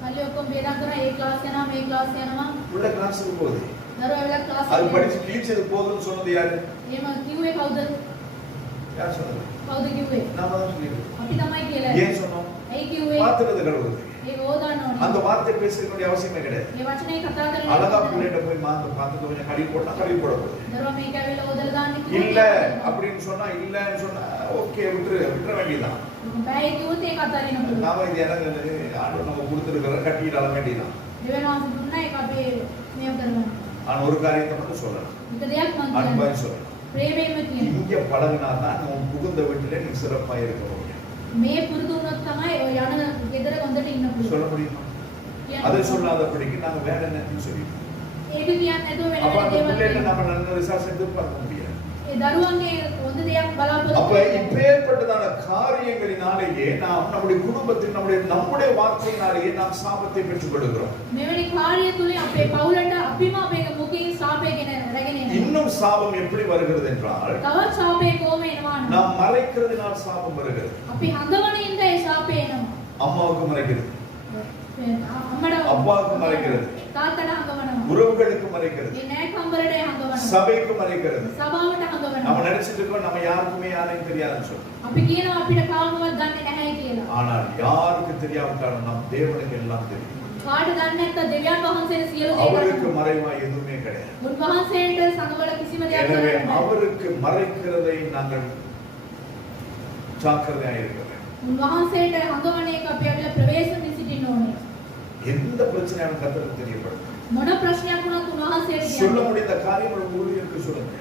සල්ලි ඔක්කොම බේරා කරා ඒ ක්ලාස් යනවා මේ ක්ලාස් යනවා. உள்ள கிளாஸுக்கு போகுது. දරුවා ඇවිල්ලා ක්ලාස් அது එකේ படிச்சு கிழிச்சது போதும்னு சொன்னது யாரு? එහෙම කිව්වේ කවුද? யார் சொன்னது? කවුද කිව්වේ? நாம தான் சொல்லிருக்கோம். අපි තමයි කියලා. ஏன் சொன்னோம்? ඇයි කිව්වේ? பாத்திரத்தை கழுவுறது. ඒක හොදන්න அந்த ඕනේ. வார்த்தை பேச வேண்டிய அவசியமே கிடையாது. මේ වචනේ කතා කරලා அழகா பிள்ளைகிட்ட போய் மாந்த பாத்திரத்தை கொஞ்சம் கழுவி போட்டா கழுவி போட போகுது. දරුවා මේක ඇවිල්ලා හොදලා දාන්න இல்ல அப்படின்னு சொன்னா இல்லன்னு சொன்னா ஓகே விட்டுற வேண்டியதான். බෑ කිව්වොත් ඒක අතාරින්න පුළුවන්. நாம இது எனக்கு ஆண்டவர் நம்ம கொடுத்திருக்கிற கட்டிட வேண்டியதான். දෙවෙනි මාස දුන්නා ඒක අපි මේව කරගන්න. ஆனா ஒரு காரியத்தை மட்டும் சொல்லணும். එක දෙයක් මම அன்பா කියන්නේ. சொல்லணும். ප්‍රේමයෙන්ම කියනවා. இங்க பழகினாதான் உன் புகுந்த வீட்டில நீ சிறப்பா இருக்க முடியும். මේ පුරුදු වුණොත් තමයි ඔය යන ගෙදර හොඳට ඉන්න சொல்ல පුළුවන්. முடியுமா? அதை சொல்லாதபடிக்கு நாங்க வேற என்னத்தையும் சொல்லிட்டோம். ඒක කියන්නේ නැතුව වෙන அப்ப அந்த දේවල් பிள்ளைகிட்ட කියනවා. நம்ம நல்ல ரிசல்ட்ஸ் எதிர்பார்க்க முடியாது. ඒ දරුවන්ගේ හොඳ දෙයක් அப்ப බලාපොරොත්තු වෙනවා. இப்பேற்பட்டதான காரியங்களினாலேயே நாம் நம்முடைய குடும்பத்தில் நம்முடைய வார்த்தையினாலேயே நாம் சாபத்தை பெற்றுக் கொள்கிறோம். මෙවැනි කාර්ය තුලින් අපේ පවුලට අපිම අපේ මුඛයෙන් සාපේගෙන රැගෙන එනවා. இன்னும் சாபம் எப்படி வருகிறது என்றால், තවත් සාපේ කොහොම එනවද? நாம் மறைக்கிறதுனால் சாபம் வருகிறது. අපි හංගවන ඉඳ ඒ සාපේ එනවා. அம்மாவுக்கு மறைக்கிறது, අම්මට அப்பாவுக்கு மறைக்கிறது, තාත්තට හංගවනවා. உறவுகளுக்கு மறைக்கிறது, ඒ නෑ කම්බරට හංගවනවා. சபைக்கு மறைக்கிறது. සභාවට நம்ம හංගවනවා. நினைச்சிட்டு இருக்கோம் நம்ம யாருக்குமே யாரையும் தெரியாதுன்னு சொல்லி. අපි කියනවා අපිට කාමවත් දන්නේ නැහැ කියලා. ஆனால் யாருக்கு தெரியாவிட்டாலும் நாம் தேவனுக்கு எல்லாம் தெரியும். කාට දන්නේ නැත්නම් දෙවියන් වහන්සේට සියලු දේ அவருக்கு කරනවා. மறைவா எதுவுமே கிடையாது. උන්වහන්සේට සංගවල කිසිම දෙයක් எனவே කරන්න බෑ. அவருக்கு மறைக்கிறதை நாங்கள் ஜாக்கிரதையாக இருக்க வேண்டும். උන්වහන්සේට හංගවන එක අපි අපිට ප්‍රවේශ සිටින්න ඕනේ. எந்த பிரச்சனையும் கர்த்தருக்கு தெரியப்படும். මොන ප්‍රශ්නයක් වුණත් උන්වහන්සේට சொல்ல කියන්න. முடிந்த காரியங்கள் ஊழியருக்கு சொல்லுங்க.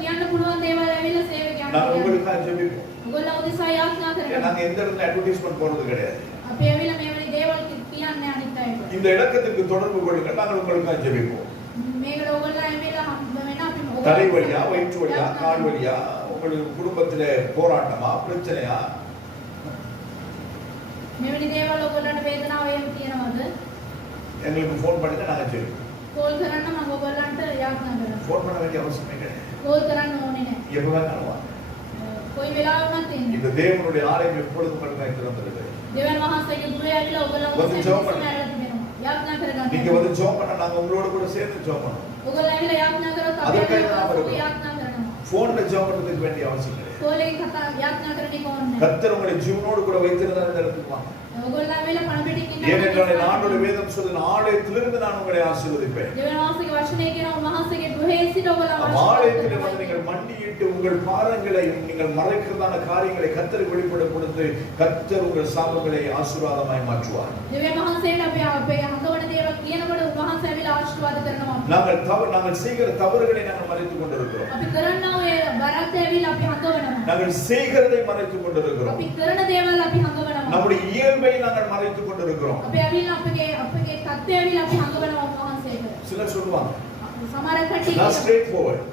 කියන්න පුළුවන් දේවල් ඇවිල්ලා සේවකයන්ට நான் කියන්න. உங்களுக்காக ஜெபிப்போம். ඔයගොල්ලෝ උදෙසා යාඥා කරනවා. நாங்க எந்த இடத்துல அட்வர்டைஸ்மென்ட் போறது கிடையாது. අපි ඇවිල්ලා මේ වගේ දේවල් කියන්නේ අනිත් අයට. இந்த இடத்துக்கு தொடர்பு கொள்ளுங்கள், நாங்கள் உங்களுக்காக ஜெபிப்போம். මේකට ඔයගොල්ලෝ ඇවිල්ලා හම්බ වෙන අපි தலை வழியா, வயிற்று வழியா, கால் வழியா, உங்களுக்கு குடும்பத்திலே போராட்டமா, பிரச்சனையா, මෙවැනි දේවල් ඔයගොල්ලන්ට වේදනාව එහෙම තියෙනවද? எங்களுக்கு ஃபோன் பண்ணுங்க, நாங்க ஜெபிப்போம். කෝල් කරන්න මම ඔයගොල්ලන්ට යාඥා කරනවා. ஃபோன் பண்ண வேண்டிய அவசியமே கிடையாது. කෝල් කරන්න ඕනේ නැහැ. எப்ப வேணாலும் வாங்க. කොයි වෙලාවෙ වුණත් එන්න. இந்த தேவனுடைய ஆலயம் எப்பொழுதும் மட்டும்தான் திறந்திருக்கு. දෙවියන් වහන්සේගේ ගෘහය ඇවිල්ලා ඔයගොල්ලෝ வந்து ஜெபம் பண்ணுங்க. යාඥා කරගන්න. நீங்க வந்து ஜெபம் பண்ணா நாங்க உங்களோட கூட சேர்ந்து ஜெபம் பண்ணுவோம். ඔයගොල්ලෝ ඇවිල්ලා යාඥා කරොත් අපි அதுக்காக ඇවිල්ලා நான் வருவேன். යාඥා කරනවා. போன்ல ஜெபம் பண்றதுக்கு வேண்டிய அவசியம் கிடையாது. කෝලෙන් කතා යාඥා කරන්න ඕනේ නැහැ. கர்த்தர் உங்களை ஜீவனோடு கூட வைத்திருந்தார் இந்த இடத்துக்கு வாங்க. ඔයගොල්ලෝ ඇවිල්ලා පණ පිටින් ஏனென்றால் என் ஆண்டோட வேதம் சொல்லுது, ஆலயத்திலிருந்து நான் உங்களை ஆசீர்வதிப்பேன். දෙවියන් වහන්සේගේ වචනේ කියන උන්වහන්සේගේ ගෘහයේ සිට ඔයගොල්ලෝ ஆலயத்திலே வந்து நீங்கள் மண்டியிட்டு உங்கள் பாதங்களை நீங்கள் மறைக்கிறதான காரியங்களை கர்த்தருக்கு வெளிப்பட கொடுத்து கர்த்தர் உங்கள் சாபங்களை ஆசீர்வாதமாய் மாற்றுவார். දෙවියන් වහන්සේට අපි අපේ හංගවන දේවල් කියනකොට උන්වහන්සේ ඇවිල්ලා ආශිර්වාද කරනවා. நாங்கள் செய்கிற தவறுகளை நாங்கள் மறைத்துக் கொண்டிருக்கிறோம். අපි කරනා ඔය බරත් ඇවිල්ලා අපි හංගවනවා. நாங்கள் செய்கிறதை மறைத்துக் கொண்டிருக்கிறோம். අපි කරන දේවල් අපි හංගවනවා. நம்முடைய இயல்பை நாங்கள் மறைத்துக் கொண்டிருக்கிறோம். අපි ඇවිල්ලා අපේ தත්ත්වය ඇවිල්ලා අපි හංගවනවා උන්වහන්සේට. சிலர் சொல்லுவாங்க, සමහර කට්ටිය நான் ஸ்ட்ரெயிட் ஃபார்வர்ட்,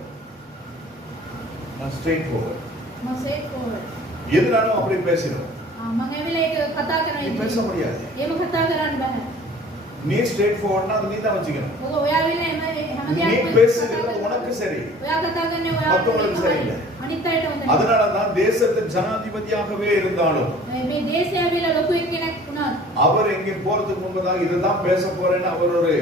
நான் ஸ்ட்ரெயிட் ஃபார்வர்ட், මම සේට් ෆෝවර්ඩ්. எதுனாலும் அப்படி பேசிடும். මම ඇවිල්ලා ඒක කතා நீ பேச කරනවා. முடியாது. එහෙම කතා කරන්න බෑ. நீ ஸ்ட்ரெயிட் ஃபார்வர்ட்னா அது நீ தான் வச்சுக்கணும். ඔය ඔයා ඇවිල්ලා හැම நீ දෙයක්ම பேசுகிறது உனக்கு சரி. ඔයා කතා කරන්නේ ඔයා மத்தவங்களுக்கு சரியில்லை. අනිත් අයට හොඳ නැහැ. அதனால தான் தேசத்தின் ஜனாதிபதியாகவே இருந்தாலும் මේ දේශය ඇවිල්ලා ලොකු එක්කෙනෙක් වුණත් அவர் எங்கே போறதுக்கு முன்பதாக இதுதான் பேச போறேன்னு அவர் ஒரு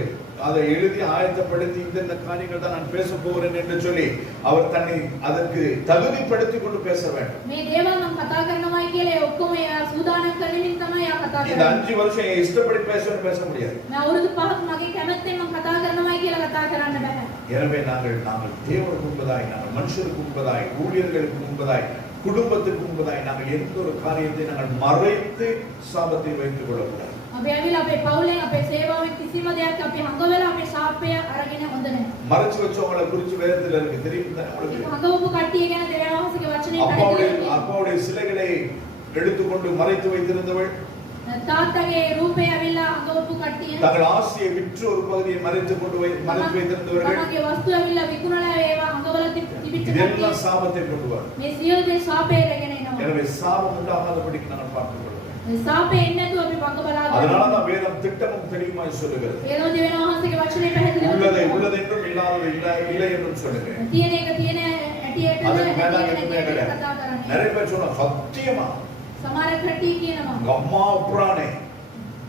அதை எழுதி ஆயத்தப்படுத்தி இந்த காரியங்கள் தான் நான் பேச போகிறேன் என்று சொல்லி அவர் தன்னை அதற்கு தகுதிப்படுத்தி கொண்டு பேச வேண்டும். මේ දේවල් මම කතා කරනවායි කියලා ඒ ඔක්කොම එයා සූදානම් කරමින් තමයි එයා කතා இந்த කරන්නේ. 5 வருஷம் என் இஷ்டப்படி பேச முடியாது. මම අවුරුදු 5ක් මගේ කැමැත්තෙන් මම කතා කරනවායි කියලා කතා කරන්න බෑ. எனவே நாங்கள் தேவனுக்கு முன்பதாய், நாங்கள் மனுஷருக்கு முன்பதாய், ஊழியர்களுக்கு முன்பதாய் குடும்பத்துக்கு முன்பதாய் நாங்கள் எந்த ஒரு காரியத்தை நாங்கள் மறைத்து சாபத்தை வைத்துக் கொள்ளக்கூடாது. අපි ඇවිල්ලා අපේ පවුලෙන් අපේ සේවාවෙන් කිසිම දෙයක් අපි හංගවලා අපේ ශාපය අරගෙන හොඳ නැහැ. மறைச்சு வச்சவங்களை குறிச்சு வேதத்துல இருக்கு தெரியும் தானே உங்களுக்கு? හංගවපු කට්ටිය ගැන දෙවියන් වහන්සේගේ වචනේ அப்பாவுடைய சிலைகளை எடுத்துக்கொண்டு மறைத்து வைத்திருந்தவள், තාත්තගේ රූපය ඇවිල්ලා හංගවපු කට්ටිය, தங்கள் ஆசையை விற்று ஒரு பகுதியை மறைத்து மறைத்து வைத்திருந்தவர்கள், තමන්ගේ වස්තු ඇවිල්ලා විකුණලා ඒවා හංගවලා තිබිච්ච இதெல்லாம் කට්ටිය சாபத்தை கொண்டு வரும். මේ සියලු දේ ශාපය රැගෙන එනවා. எனவே சாபம் உண்டாகாதபடிக்கு நாங்கள் பார்த்துக் கொள்வோம். ශාපය එන්නේ නැතුව අපි වග බලා அதனால ගන්න. தான் வேதம் திட்டமும் தெளிவுமாய் சொல்லுகிறது. ඒනෝ දෙවියන් වහන්සේගේ වචනේ පැහැදිලිව உள்ளதை உள்ளது என்றும் இல்லாதது இல்லை என்றும் சொல்லுங்க. තියෙන එක තියෙන ඇටියට அதுக்கு மேல කතා எதுவுமே கிடையாது. කරන්නේ. நிறைய பேர் சொல்றாங்க சத்தியமா සමහර කට්ටිය කියනවා உங்க அம்மா புறானே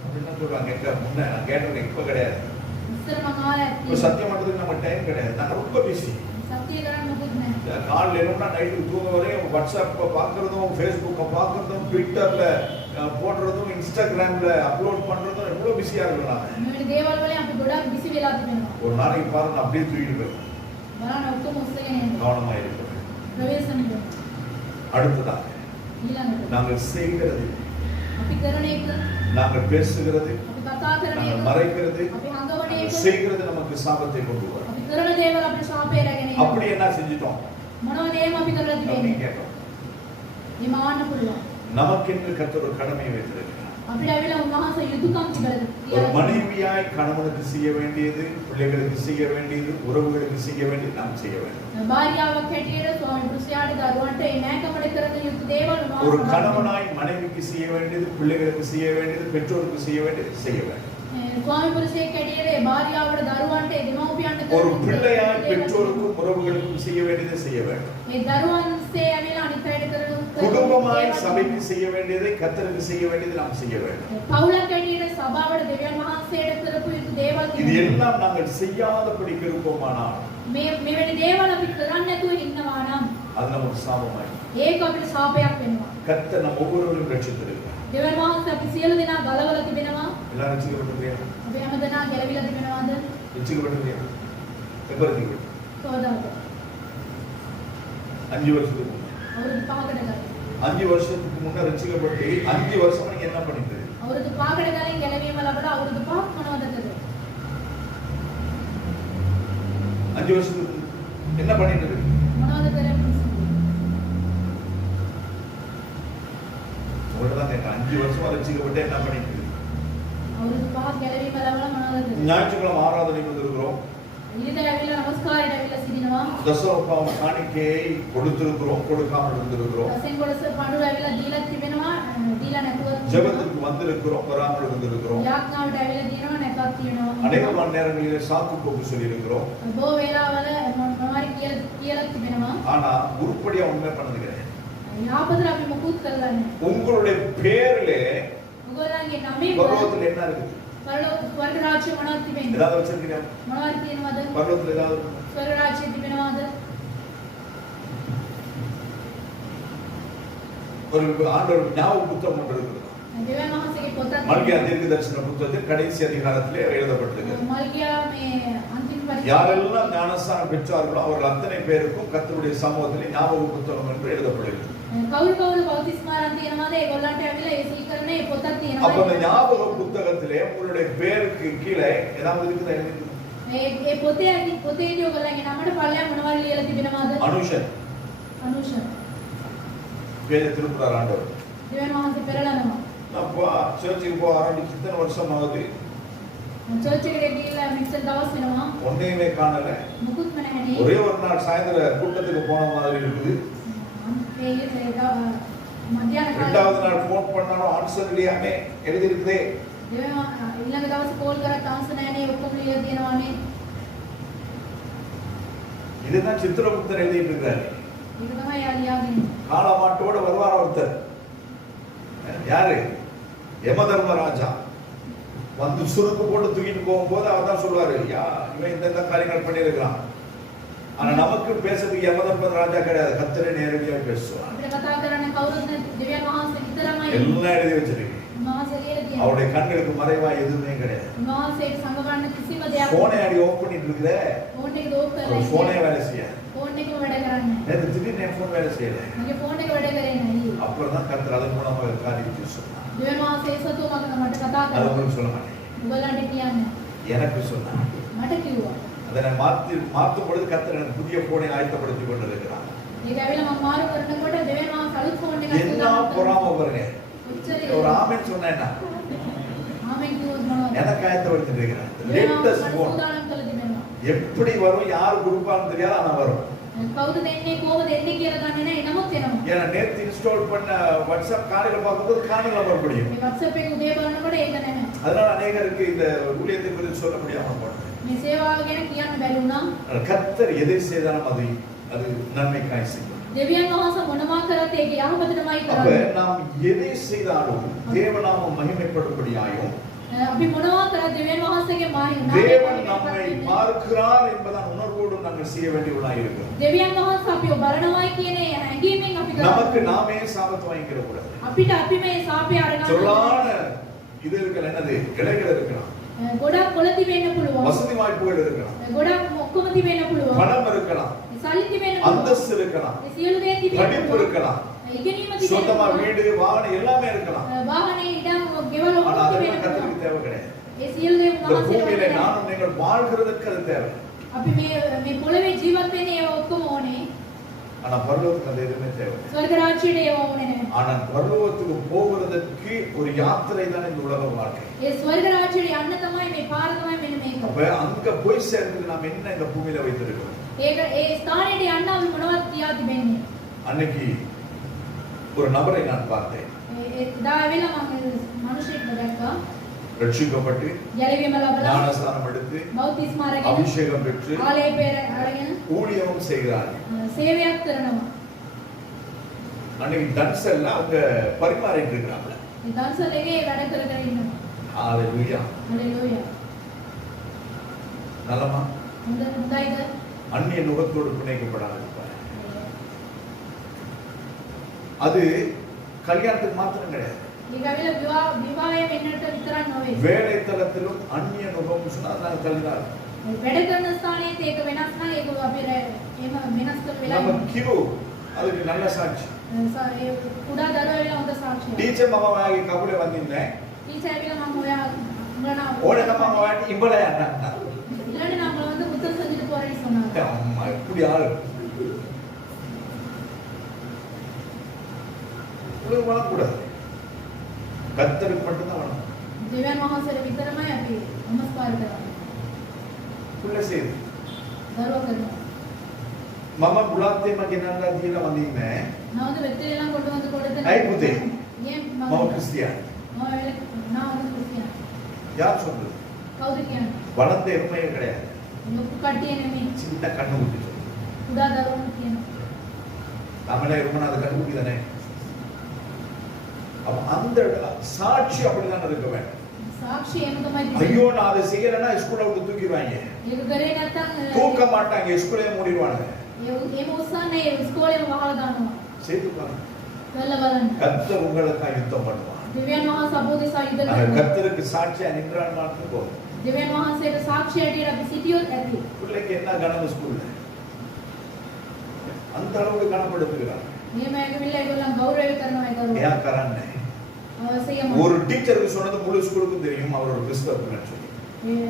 அப்படின்னு சொல்றாங்க. எங்க முன்ன நான் கேட்டது இப்ப கிடையாது. ඉස්සර මම ආලා இப்ப சத்தியம் பண்றதுக்கு நம்ம டைம் கிடையாது. நான் ரொம்ப பிஸி. සත්‍ය කරන්න මොකුත් නැහැ. காலைல எழுந்தா நைட்டு தூங்க வரையும் வாட்ஸ்அப்பை பார்க்கறதும், ஃபேஸ்புக்கை பார்க்கறதும், ட்விட்டர்ல போடுறதும், இன்ஸ்டாகிராம்ல அப்லோட் பண்றதும் எவ்வளவு பிஸியா இருக்கும். நான் මෙවැනි දේවල් වලින් අපි ගොඩක් බිසි වෙලා තිබෙනවා. ஒரு நாளைக்கு பாருங்க அப்படியே தூக்கிட்டு போயிடும். බලන්න ඔක්කොම උස්සගෙන යනවා. கவனமா இருக்கிறது. ප්‍රවේශමද அடுத்ததாக ඊළඟට நாங்கள் செய்கிறது, අපි කරන එක, நாங்கள் பேசுகிறது, අපි කතා කරන நாங்கள் එක, மறைக்கிறது, අපි හංගවන நாங்கள் එක, செய்கிறது நமக்கு சாபத்தை கொண்டு வரும். අපි කරන දේවල් අපිට ශාපය රැගෙන அப்படி එනවා. என்ன செஞ்சிட்டோம் මොනවද ඒම අපි කරලා அப்படின்னு තිබෙන්නේ? கேட்டோம். මේ මාන්න පුළුවන්. நமக்கென்று கர்த்தர் ஒரு கடமையை வைத்திருக்கிறார். අපිට ඇවිල්ලා උන්වහන්සේ යුතුයකම් ஒரு තිබෙලා மனைவியாய் கணவனுக்கு செய்ய வேண்டியது, பிள்ளைகளுக்கு செய்ய வேண்டியது, உறவுகளுக்கு செய்ய வேண்டியது நாம் செய்ய வேண்டும். භාර්යාවක් හැටියට ස්වාමි පුරුෂයාට දරුවන්ට ඒ නෑකමට කරන යුතු දේවල් ஒரு උන්වහන්සේ கணவனாய் மனைவிக்கு செய்ய வேண்டியது, பிள்ளைகளுக்கு செய்ய வேண்டியது, பெற்றோருக்கு செய்ய வேண்டியது செய்ய வேண்டும். ස්වාමි පුරුෂයෙක් හැටියට ඒ භාර්යාවට දරුවන්ට ඒ දෙමව්පියන්ට ஒரு කරන பிள்ளையாய் දේවල් பெற்றோருக்கும் உறவுகளுக்கும் செய்ய வேண்டியதை செய்ய வேண்டும். මේ දරුවන්සේ ඇවිල්ලා අනිත් අයට කරන குடும்பமாய் சபைக்கு செய்ய வேண்டியதை, கர்த்தருக்கு செய்ய வேண்டியதை நாம் செய்ய வேண்டும். පවුලක් හැටියට සභාවට දෙවියන් වහන්සේට කරපු යුතු දේවල් இது තිබෙනවා. எல்லாம் நாங்கள் செய்யாதபடி இருப்போமானால் මෙවැනි දේවල් අපි කරන්නේ නැතුව ඉන්නවා නම් அது நமக்கு சாபமாய். ඒක අපිට ශාපයක් වෙනවා. கர்த்தர் நம் ஒவ்வொருவரையும் ரட்சித்திருக்கிறார். දෙවියන් වහන්සේ අපි සියලු දෙනා ගලවලා තිබෙනවා. எல்லாரும் ரட்சிக்கப்பட்டிருக்கியா? අපි හැමදෙනා ගැලවිලා තිබෙනවාද? ரட்சிக்கப்பட்டிருக்கியா? எப்ப ரட்சிக்கப்பட்ட? කවදාද? 5 வருஷத்துக்கு முன்ன. අවුරුදු 5කට කලින්. 5 வருஷத்துக்கு முன்ன ரட்சிக்கப்பட்டு 5 வருஷமா நீங்க என்ன பண்ணிட்டு? අවුරුදු 5කට කලින් ගැලවීම ලැබලා අවුරුදු 5ක් මොනවද කළේ? 5 வருஷத்துக்கு என்ன பண்ணிட்டு இருக்கு? මොනවද කරේ? உங்களதான் கேட்க 5 வருஷமா ரட்சிக்கப்பட்டு என்ன பண்ணிட்டு இருக்கு? අවුරුදු 5ක් ගැලවීම ලැබලා මොනවද කළේ? ஞாயிற்றுக்கிழமை ஆராதனை வந்திருக்கிறோம். ඊළඟට ඇවිල්ලා නමස්කාරයට ඇවිල්ලා සිටිනවා. தசமபாவ காணிக்கையை கொடுத்திருக்கிறோம், கொடுக்காமல் இருந்திருக்கிறோம். දසෙන් කොටස පඬුර ඇවිල්ලා දීලා තිබෙනවා. දීලා නැතුව ஜெபத்துக்கு வந்திருக்கிறோம், வராமல் இருந்திருக்கிறோம். යාඥාවට ඇවිල්ලා දිනනවා නැකත් තියෙනවා. அநேகமான நேரங்களிலே சாக்கு போக்கு சொல்லி இருக்கிறோம். බොහෝ වේලාවල මොනවාරි කියලා තිබෙනවා. ஆனா உருப்படியா உண்மை பண்ணது கிடையாது. යාපතට අපි මොකුත් කරලා නැහැ. உங்களுடைய பேரிலே ඔයගොල්ලන්ගේ නමේ பரலோகத்தில் என்ன இருக்குது? පරලෝක ස්වර්ග රාජ්‍ය මොනවද තිබෙන්නේ? ஏதாவது வச்சிருக்கீங்களா? මොනවද තියෙනවද? பரலோகத்தில் ஏதாவது? ස්වර්ග රාජ්‍ය තිබෙනවද? ஒரு ஆண்டவர் ஞாபக புத்தகம் ஒன்று இருக்குது. දෙවියන් වහන්සේගේ පොතක් மல்கியா தீர்க்கதரிசன புத்தகத்தில் கடைசி அதிகாரத்திலே எழுதப்பட்டிருக்கிறது. මල්කියා මේ අන්තිම පරිච්ඡේදය யாரெல்லாம் ஞானஸ்நானம் பெற்றார்களோ அவர்கள் அத்தனை பேருக்கும் கர்த்தருடைய சமூகத்திலே ஞாபக புத்தகம் என்று எழுதப்படுகிறது. කවුරු කවුරු බෞතිස්මාරන් තියෙනවද? ඒගොල්ලන්ට ඇවිල්ලා ඒ සීකරණේ ඒ පොතක් அப்ப அந்த තියෙනවා. ஞாபக புத்தகத்திலே உங்களுடைய பேருக்கு கீழே ஏதாவது இருக்குதா? எழுதிருக்கு. ඒ පොතේදී ඔයගොල්ලන්ගේ නමට පල්ලෙහා මොනවද ලියලා තිබෙනවද? அனுஷன் අනුෂ பேரை திருப்புறார் ஆண்டவர். දෙවියන් වහන්සේ පෙරලනවා. அப்பா சர்ச்சுக்கு போக ஆரம்பிச்சு இத்தனை வருஷம் ஆகுது, චර්ච් එකට ගිහිල්ලා මෙච්චර දවස් වෙනවා. ஒன்னையுமே காணல. මුකුත්ම නැහැ. ஒரே ஒரு நாள் சாயந்தர கூட்டத்துக்கு போன மாதிரி இருக்குது. මධ්‍යන ரெண்டாவது நாள் போன் பண்ணாலும் ஆன்சர் இல்லையாமே எழுதி இருக்குதே. ඊළඟ දවසේ කෝල් කරත් ආන්සර් නැහැනේ, ඔක්කොම ලියලා තියෙනවානේ. இதுதான் சித்திரகுப்தர் எழுதிட்டு இருக்காரு. ඒක තමයි යා ලියාගෙන. காலமாட்டோட வருவார் ஒருத்தர். யாரு? யமதர்மராஜா வந்து சுருக்கு போட்டு தூக்கிட்டு போகும்போது அவர் தான் சொல்லுவாரு, யா இவன் இந்த காரியங்கள் பண்ணியிருக்கிறான். ஆனா நமக்கு பேசுறதுக்கு யமதர்மராஜா கிடையாது, கர்த்தரே நேரடியாக பேசுவார். අපිට කතා කරන්න කවුරුත් දෙවියන් වහන්සේ විතරමයි. எல்லாம் எழுதி வச்சிருக்கு. උන්වහන්සේ ලියලා තියෙනවා. அவருடைய கண்களுக்கு மறைவா எதுவுமே கிடையாது. උන්වහන්සේට සංගවන්න කිසිම දෙයක් போனை அடி ஓபன் பண்ணிட்டு இருக்குதே, ෆෝන් එක දෝක් ஒரு කරලා போனே வேலை செய்யாது. ෆෝන් එකම වැඩ කරන්නේ. நேற்று திடீர்னு என் போன் வேலை செய்யல. මගේ ෆෝන් එක වැඩ அப்புறம் தான் கர்த்தர் அதன் மூலமாக ஒரு காரியத்தை சொன்னார். දෙවියන් වහන්සේ සතු මට කතා அது කරා. உங்களுக்கு சொல்ல மாட்டேன், උඹලන්ට කියන්නේ எனக்கு சொன்னார். මට කිව්වා. அதை நான் மாற்றும் பொழுது கர்த்தர் எனக்கு புதிய போனை ஆயத்தப்படுத்தி கொண்டிருக்கிறார். ඒක ඇවිල්ලා මම මාරු කරනකොට දෙවියන් වහන්සේ අලුත් ෆෝන් එකක් என்ன හදාගත්තා. பொறாம பாருங்க. උච්චරේ ஒரு ஆமென் சொன்னேன்னா ආමෙන් කිව්වොත් මොනවද? எனக்கு ஆயத்தப்படுத்திட்டு இருக்கிறார். දෙවියන් වහන්සේ லேட்டஸ்ட் මට போன் සූදානම් කළ තිබෙනවා. எப்படி வரும், யார் கொடுப்பான்னு தெரியாது, ஆனா வரும். කවුද දෙන්නේ කොහොමද දෙන්නේ කියලා දන්නේ නැහැ. නමුත් එනවා. ஏன்னா நேத்து இன்ஸ்டால் பண்ண வாட்ஸ்அப் காலையில பார்க்கும்போது காலையில வர முடியும். මේ WhatsApp එක උදේ බලනකොට ඒක නැහැ. அதனால அநேகருக்கு இந்த ஊழியத்தை குறித்து சொல்ல முடியாம போனது. මේ සේවාව ගැන කියන්න බැරි වුණා. கர்த்தர் எதை செய்தாலும் அது நன்மைக்காய் செய்யும். දෙවියන් වහන්සේ මොනවා කරත් ඒක යහපතටමයි அப்ப කරන්නේ. நாம் எதை செய்தாலும் தேவநாமம் மகிமைப்படும்படியாயும் අපි මොනවා කරත් දෙවියන් වහන්සේගේ தேவன் நம்மை பார்க்கிறார் என்பதான உணர்வோடு நாங்கள் செய்ய வேண்டியவர்களாக இருக்கிறோம். දෙවියන් වහන්සේ අපිව බලනවායි කියන හැඟීමෙන් අපි நமக்கு කරන්නේ. நாமே சாபத்து வாங்கிக்கிற கூடாது. අපිට අපි මේ සාපේ අරගන්න சொல்லான இது இருக்கிற என்னது கிளைகள் இருக்கலாம், ගොඩක් කොළ තිබෙන්න පුළුවන්. வசதி வாய்ப்புகள் இருக்கலாம், ගොඩක් ඔක්කොම තිබෙන්න පුළුවන්. பணம் இருக்கலாம், සල්ලි තිබෙන්න පුළුවන්. அந்தஸ்து இருக்கலாம், මේ සියලු දේ තිබෙන්න படிப்பு இருக்கலாம், ඉගෙනීම තිබෙන්න சொந்தமா පුළුවන්. வீடு வாகனம் எல்லாமே இருக்கலாம். වාහනේ ඉඩම් ගෙවල් ஆனா ඔක්කොම அதெல்லாம் තිබෙන්න පුළුවන්. கர்த்தருக்கு தேவை கிடையாது. ඒ සියලු දේ இந்த பூமியில වහන්සේට நானும் நீங்கள் வாழ்கிறதுக்கு அது தேவை. අපි මේ පොළවේ ජීවත් වෙන්නේ ඒවා ඔක්කොම ඕනේ. ஆனா பரலோகத்துக்கு அது எதுவுமே தேவை. ස්වර්ග රාජ්‍යයට ඒවා ඕනේ නැහැ. ஆனா பரலோகத்துக்கு போகிறதுக்கு ஒரு யாத்திரை தான் இந்த உலக வாழ்க்கை. ඒ ස්වර්ග රාජ්‍යයට යන්න තමයි මේ පාර තමයි මෙන්න මේක. அப்ப அங்க போய் சேர்றதுக்கு நாம் என்ன இந்த பூமியில வைத்திருக்கிறோம்? ඒක ඒ ස්ථානයට යන්න අපි මොනවද තියා තිබෙන්නේ? அன்னைக்கு ஒரு நபரை நான் பார்த்தேன். ඒ දා ඇවිල්ලා මම මිනිහෙක්ව දැක්කා. ரட்சிக்கப்பட்டு ගැලවීම ලබලා ஞானஸ்நானம் எடுத்து බෞතිස්ම අරගෙන அபிஷேகம் பெற்று ආලේපය අරගෙන ஊழியமும் செய்கிறார். සේවයක් කරනවා. அன்னைக்கு தன்சல்ல அவங்க பரிமாறிட்டு இருக்காங்க. මේ දන්සල් එකේ වැඩ කර කර ඉන්නවා. ஹalleluya. හalleluya. நல்லமா හොඳයිද? அந்நிய நுகத்தோடு பிணைக்கப்படாது இருப்பார். அது கல்யாணத்துக்கு மாத்திரம் கிடையாது. ඒක ඇවිල්ලා විවාහය වෙන්නට විතරක් නොවේ. வேலை தளத்திலும் அந்நிய நுகம் சொன்னா நான் கல்யாணம். වැඩ කරන ස්ථානයේත් ඒක වෙනස් නම් ඒක අපි එහෙම වෙනස් කර වෙලා நம்ம கிரு அதுக்கு நல்ல சாட்சி. ඒ කුඩා දරුවා හොඳ සාක්ෂියක්. டீச்சர் மாமா வாங்கி கபுலே வந்திருந்தேன். ටීචර් ඇවිල්ලා මම ඔයා උඹලා ஓட நம்ம வாட்டி இம்பளையா இருந்தா. இல்லன்னு நம்மள வந்து புத்தகம் செஞ்சுட்டு போறேன்னு சொன்னாங்க. அம்மா இப்படி ஆளு. உங்களுக்கு வரக்கூடாது. கர்த்தருக்கு மட்டும்தான் வரணும். දෙවියන් වහන්සේට විතරමයි අපි නමස්කාර කරන්නේ. புள்ள செய்து. දරුවා කරනවා. මම බුලත්තේ මගෙනල්ලා දීලා වඳින්නේ. නවද වෙත්තේලන් කොට வந்து கொடுத்து ஐ புதே. ஏன் මම ක්‍රිස්තියානි. நான் வந்து கிறிஸ்டியன். யார் சொல்றது? කවුද කියන්නේ? வளர்ந்த எருமையே கிடையாது. ලොකු කට්ටිය නෙමෙයි. சின்ன கண்ணு ஊட்டி சொல்லு. කුඩා දරුවෝ කියනවා. நம்மளே எருமனா அது கண்ணு ஊட்டி தானே. அப்ப அந்த சாட்சி அப்படிதான் இருக்க வேண்டும். சாட்சி එහෙම තමයි. ஐயோ நான் அதை செய்யலைன்னா ஸ்கூல்ல விட்டு தூக்கிடுவாங்க. ඒක කරේ නැත්තම් தூக்க மாட்டாங்க, ஸ்கூலே மூடிடுவாங்க. එහෙම උස්සන්නේ ඉස්කෝලේම වහලා දානවා. செய்து பாருங்க. කරලා බලන්න. கர்த்தர் உங்களுக்காக யுத்தம் பண்ணுவார். දෙවියන් වහන්සේ අපෝදෙසා යුද அந்த කරනවා. கர்த்தருக்கு சாட்சியா நின்றால் மட்டும் போதும். දෙවියන් වහන්සේට සාක්ෂි ඇටියට අපි සිටියොත් ඇති. பிள்ளைக்கு என்ன கனவு ஸ்கூல்ல அந்த அளவுக்கு கனப்படுத்துகிறார். මෙහෙම ඇවිල්ලා ඒගොල්ලන් ගෞරවය කරනවා ඒ දරුවෝ. ஏன் கரானே අවශ්‍යම. ஒரு டீச்சருக்கு சொன்னது முழு ஸ்கூலுக்கும் தெரியும் அவர் ஒரு கிறிஸ்தவர்னு சொல்லி.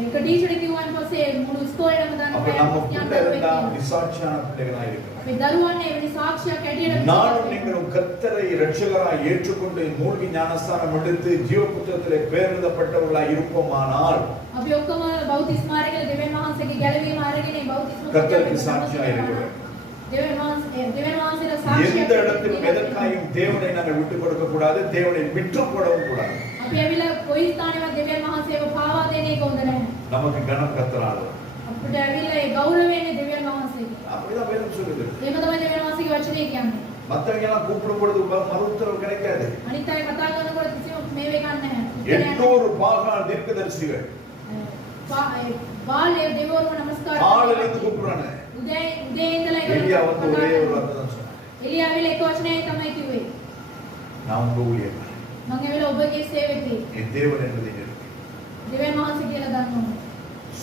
එක ටීචර් කිව්වන් පස්සේ මුළු ඉස්කෝලේම அப்ப දන්නවා. நம்ம பிள்ளை இருந்தா விசாட்சியான பிள்ளைகளா இருக்கணும். අපි දරුවන් එවැනි සාක්ෂියක් ඇටියට நானும் நீங்களும் கர்த்தரை இரட்சகராய் ஏற்றுக்கொண்டு மூழ்கி ஞானஸ்தானம் எடுத்து ஜீவ புத்தகத்திலே பேர் எழுதப்பட்டவர்களாய் இருப்போமானால் අපි ඔක්කොම බෞතිස්ම අරගෙන දෙවියන් වහන්සේගේ ගැලවීම අරගෙන ඒ බෞතිස්ම கர்த்தருக்கு சாட்சியா இருக்கிறோம். දෙවියන් වහන්සේට සාක්ෂියක් எந்த இடத்திலும் எதற்காயும் தேவனை நாங்கள் விட்டுக் கொடுக்க கூடாது, தேவனை விட்டு போடவும் கூடாது. අපි ඇවිල්ලා කොයි ස්ථානෙවත් දෙවියන් වහන්සේව පාවා දෙන එක හොඳ නැහැ. நமக்கு கனம் கர்த்தரால் අපිට ඇවිල්ලා ඒ ගෞරවයෙන් දෙවියන් වහන්සේගේ. அப்படிதான் வேதம் சொல்லுது. එහෙම තමයි දෙවියන් වහන්සේගේ වචනේ කියන්නේ. மத்தவங்க எல்லாம் கூப்பிடும் பொழுது மறு உத்தரவு கிடைக்காது. අනිත් අය කතා කරනකොට කිසිම මේව ගන්න නැහැ. 800 பாகால் தீர்க்கதரிசிகள் බාලය දෙවිවරුන්ව නමස්කාර காலையில இருந்து கூப்பிடுறாங்க. උදේ ඉඳලා எலியா வந்து ஒரே ஒரு வார்த்தை தான் சொன்னார். එලියා ඇවිල්ලා එක වචනයයි තමයි කිව්වේ. நான் உங்க ஊழியக்காரன். මම ඇවිල්ලා ඔබගේ සේවකයෙක්. என் தேவன் என்பதை நிறுத்தி දෙවියන් වහන්සේ කියලා දන්නවා.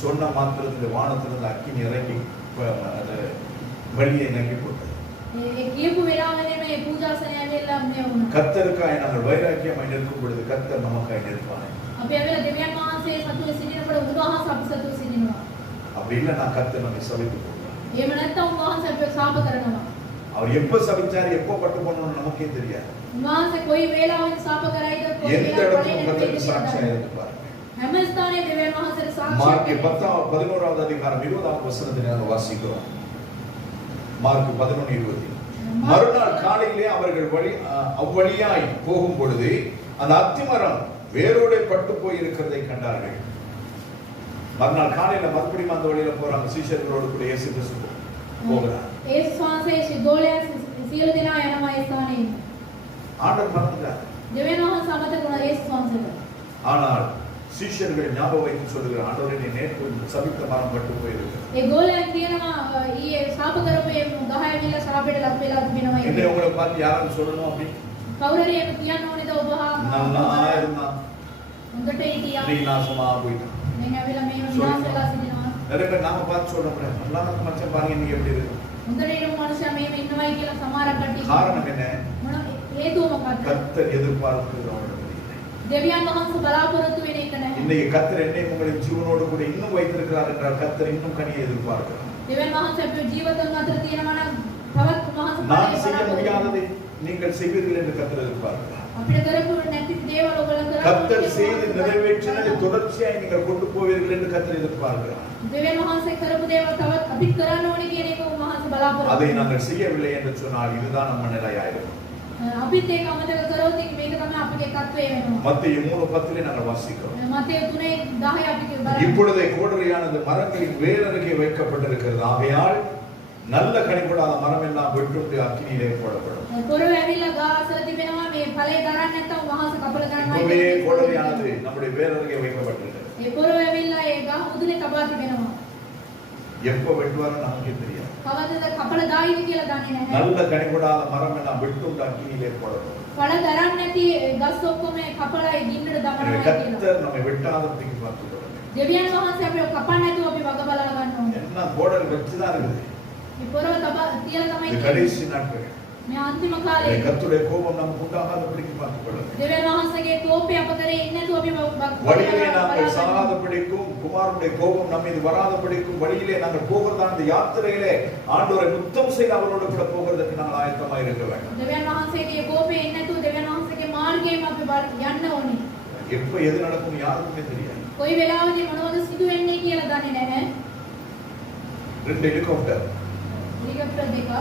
சொன்ன மாத்திரத்தில் வானத்திலிருந்து அக்கினி இறங்கி அது வழியை நக்கி போட்டது. ඒ කියපු වෙලාවෙ මේ පූජාසනය ඇවිල්ලා මරණය වුණා. கர்த்தருக்காய் நாங்கள் வைராக்கியமாய் நிற்கும் பொழுது கர்த்தர் நமக்காய் நிற்பார். අපි ඇවිල්ලා දෙවියන් වහන්සේ සතුව සිටිනකොට උන්වහන්සේ අපි සතුව සිටිනවා. அப்படி இல்லைன்னா கர்த்தர் நம்மை சபித்து போடுவார். එහෙම නැත්නම් උන්වහන්සේ අපිව ශාප කරනවා. அவர் எப்ப சபிச்சாரு எப்ப பட்டு போனோம்னு நமக்கே தெரியாது. උන්වහන්සේ කොයි වේලාවෙන් ශාප කරයිද කොයි எந்த இடத்துல கர்த்தருக்கு சாட்சியா இருந்து பாருங்க. හැම ස්ථානයේ දෙවියන් වහන්සේට සාක්ෂියක් மார்க் 10:11 அதிகாரம் 20வது வசனத்தை நாங்கள் வாசிக்கிறோம். மார்க் 11:20. மறுநாள் காலையிலே அவர்கள் அவ்வழியாய் போகும் பொழுது அந்த அத்திமரம் வேரோட பட்டு போய் இருக்கிறதை கண்டார்கள். மறுநாள் காலையில மறுபடியும் அந்த வழியில போறாங்க. சீஷர்களோடு கூட இயேசு கிறிஸ்து போகிறார். යේසුස් වහන්සේ ශිගෝලයන් සියලු දෙනා යනවා ඒ ස්ථානයේ. ஆண்டவர் மறந்துட்டார். දෙවියන් වහන්සේ අමතක වුණා යේසුස් වහන්සේට. ஆனால் சீஷர்கள் ஞாபகம் வைத்து சொல்லுகிற ஆண்டவரே நீ நேற்று சபித்த மரம் பட்டு போயிருக்கு. ඒ ගෝලයන් කියනවා ඊයේ ශාප කරපු ඒ ගහ ඇවිල්ලා ශාපයට ලක් වෙලා තිබෙනවා. என்ன உங்களை பார்த்து யாராவது சொல்லணும் அப்படி? කවුරුරි එහෙම කියන්න ඕනේද ඔබ நல்லா இருந்தா හොඳට හිටියා. நீ நாசமா போயிட்டான். දැන් ඇවිල්ලා මේ විනාශ වෙලා සිටිනවා. நிறைய பேர் நாம பார்த்து சொல்றோம் நல்லா இருக்க மச்சான் பாருங்க இன்னைக்கு எப்படி இருக்கு. හොඳට ඉන්න මනුස්සයා මේව ඉන්නවයි කියලා සමහරක් කට්ටිය காரணம் என்ன? මොන හේතුව මොකක්ද? கர்த்தர் எதிர்பார்க்கிறவர்கள் දෙවියන් වහන්සේ බලාපොරොත්තු වෙන එක නැහැ. இன்னைக்கு கர்த்தர் என்னை உங்களை ஜீவனோடு கூட இன்னும் வைத்திருக்கிறார் என்றால் கர்த்தர் இன்னும் கனியை எதிர்பார்க்கிறார். දෙවියන් වහන්සේ අපේ ජීවිතවල අතර තියෙනවා නම් තවත් උන්වහන්සේ நான் செய்ய முடியாததை நீங்கள் செய்வீர்கள் என்று கர்த்தர் எதிர்பார்க்கிறார். අපිට කරපු නැති දේවල් ඔයගොල්ලෝ කරා. கர்த்தர் செய்து நிறைவேற்றினதை தொடர்ச்சியாய் நீங்கள் கொண்டு போவீர்கள் என்று கர்த்தர் எதிர்பார்க்கிறார். දෙවියන් වහන්සේ කරපු දේවල් තවත් අපිට කරන්න ඕනේ කියන එක උන්වහන්සේ බලාපොරොත්තු. அதை நாங்கள் செய்யவில்லை என்று சொன்னால் இதுதான் நம்ம நிலையாயிருக்கும். අපිත් ඒක අමතක කරොත් මේක තමයි අපගේ தත්වය වෙනවා. மத்தேயு 3:10 நாங்கள் வாசிக்கிறோம். මතේ 3:10 අපි බලමු. இப்பொழுதே கோடரியானது மரங்களின் வேரருகே வைக்கப்பட்டிருக்கிறது. ஆகையால் நல்ல கனிகொடாத மரம் எல்லாம் வெட்டுண்டு அக்கினியிலே போடப்படும். පොරව ඇවිල්ලා ගහ අසල තිබෙනවා මේ ඵලය දරන්න නැත්නම් උන්වහන්සේ කපල දානවා. இப்பவே கோடரியானது நம்முடைய வேரருகே வைக்கப்பட்டிருக்கிறது. ඒ පොරව ඇවිල්ලා ඒ ගහ උදුනේ තබා තිබෙනවා. எப்ப வெட்டுவாரோ நமக்கு தெரியாது. කවදද කපල දායිද කියලා දන්නේ නැහැ. நல்ல கனிகொடாத மரம் எல்லாம் வெட்டுண்டு அக்கினியிலே போடப்படும். ඵල දරන්න නැති ගස් ඔක්කොම කපලා ගින්නට දමනවා කියලා. கர்த்தர் நம்மை வெட்டாதபடிக்கு பார்த்துக்கொள்ளும். දෙවියන් වහන්සේ අපිව කපන්න නැතුව අපි වග බලා ගන්න ඕනේ. என்ன கோடரி வச்சுதான் இருக்குது. මේ පොරව තබා තියලා තමයි இது கடைசி நாட்கள். මේ අන්තිම කාලේ கர்த்தருடைய கோபம் நமக்கு உண்டாகாதபடிக்கு பார்த்துக்கொள்ளும். දෙවියන් වහන්සේගේ කෝපය අප කරේ ඉන්නේ නැතුව අපි வழியிலே நாங்கள் சாகாதபடிக்கும் குமாரனுடைய கோபம் நம்ம மீது வராதபடிக்கும் வழியிலே நாங்கள் போகிறதான இந்த யாத்திரையிலே ஆண்டவரை முத்தம் செய்து அவரோடு கூட போகிறதுக்கு நாங்கள் ஆயத்தமாக இருக்க வேண்டும். දෙවියන් වහන්සේගේ කෝපය ඉන්නේ නැතුව දෙවියන් වහන්සේගේ මාර්ගයෙන් අපි යන්න ඕනේ. எப்ப எது நடக்கும் யாருக்குமே தெரியாது. කොයි වෙලාවෙදි මොනවද සිදු වෙන්නේ කියලා දන්නේ නැහැ. 2 ஹெலிகாப்டர் හෙලිකොප්ටර් දෙකක්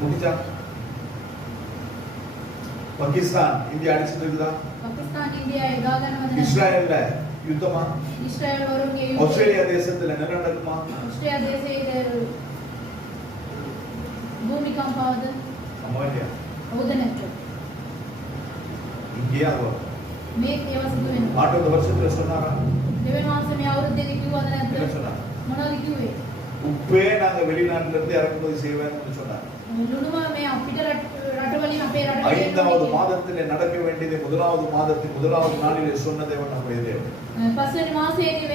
முடிச்சா பாகிஸ்தான் இந்தியா அடிச்சிட்டு இருக்குதா? පාකිස්තාන ඉන්දියාවේ ගා ගන්නවද? இஸ்ரேல்ல யுத்தமா? ඉස්රායල් වරුන්ගේ ஆஸ்திரேலியா தேசத்துல நிலநடுக்கமா? ඔස්ට්‍රේලියා දේශයේ භූමිකම්පාවද? சமாளியா හොද නැත්ද? இந்தியா මේ ඒවා සිදු වෙනවා. ஆட்டோ வருஷத்துல சொன்னாரா? දෙවියන් වහන්සේ මේ අවුරුද්දේදී කිව්වද என்ன නැද්ද? சொன்னார்? මොනවද කිව්වේ? உப்பே நாங்க வெளிநாட்டுல இருந்து இறக்குமதி செய்வேன்னு சொன்னார். ලුණුම මේ අපිට රටවලින් අපේ රටවලින් ஐந்தாவது மாதத்திலே நடக்க வேண்டியதை முதலாவது மாதத்தின் முதலாவது நாளிலே சொன்ன தேவன் நம்முடைய தேவன். පස්වෙනි මාසයේදී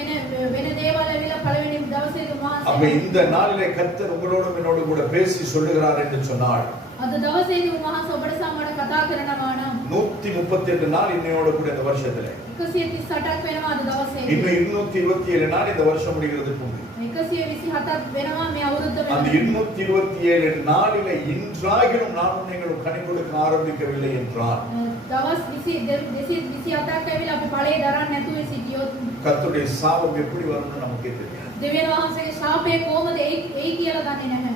වෙන දේවල් ඇවිල්ලා පළවෙනි දවසේදී அப்ப උන්වහන්සේ இந்த நாளிலே கர்த்தர் உங்களோடும் என்னோடு கூட பேசி சொல்லுகிறார் என்று சொன்னார். අද දවසේදී උන්වහන්සේ ඔබට සමග කතා කරනවා නම් 138 நாள் இன்னையோடு கூட இந்த வருஷத்திலே 138ක් වෙනවා අද දවසේ. இன்னும் 227 நாள் இந்த வருஷம் முடிகிறதுக்கு உண்டு. 127ක් වෙනවා මේ අවුරුද්ද அந்த වෙනවා. 227 நாளிலே இன்றாகிலும் நானும் நீங்களும் கனி கொடுக்க ஆரம்பிக்கவில்லை என்றால் දවස් 227ක් ඇවිල්ලා අපි ඵලයේ දරන්න නැතුව සිටියොත් கர்த்தருடைய சாபம் எப்படி வரும்னு நமக்கே தெரியாது. දෙවියන් වහන්සේගේ ශාපය කොහොමද එයි කියලා දන්නේ නැහැ.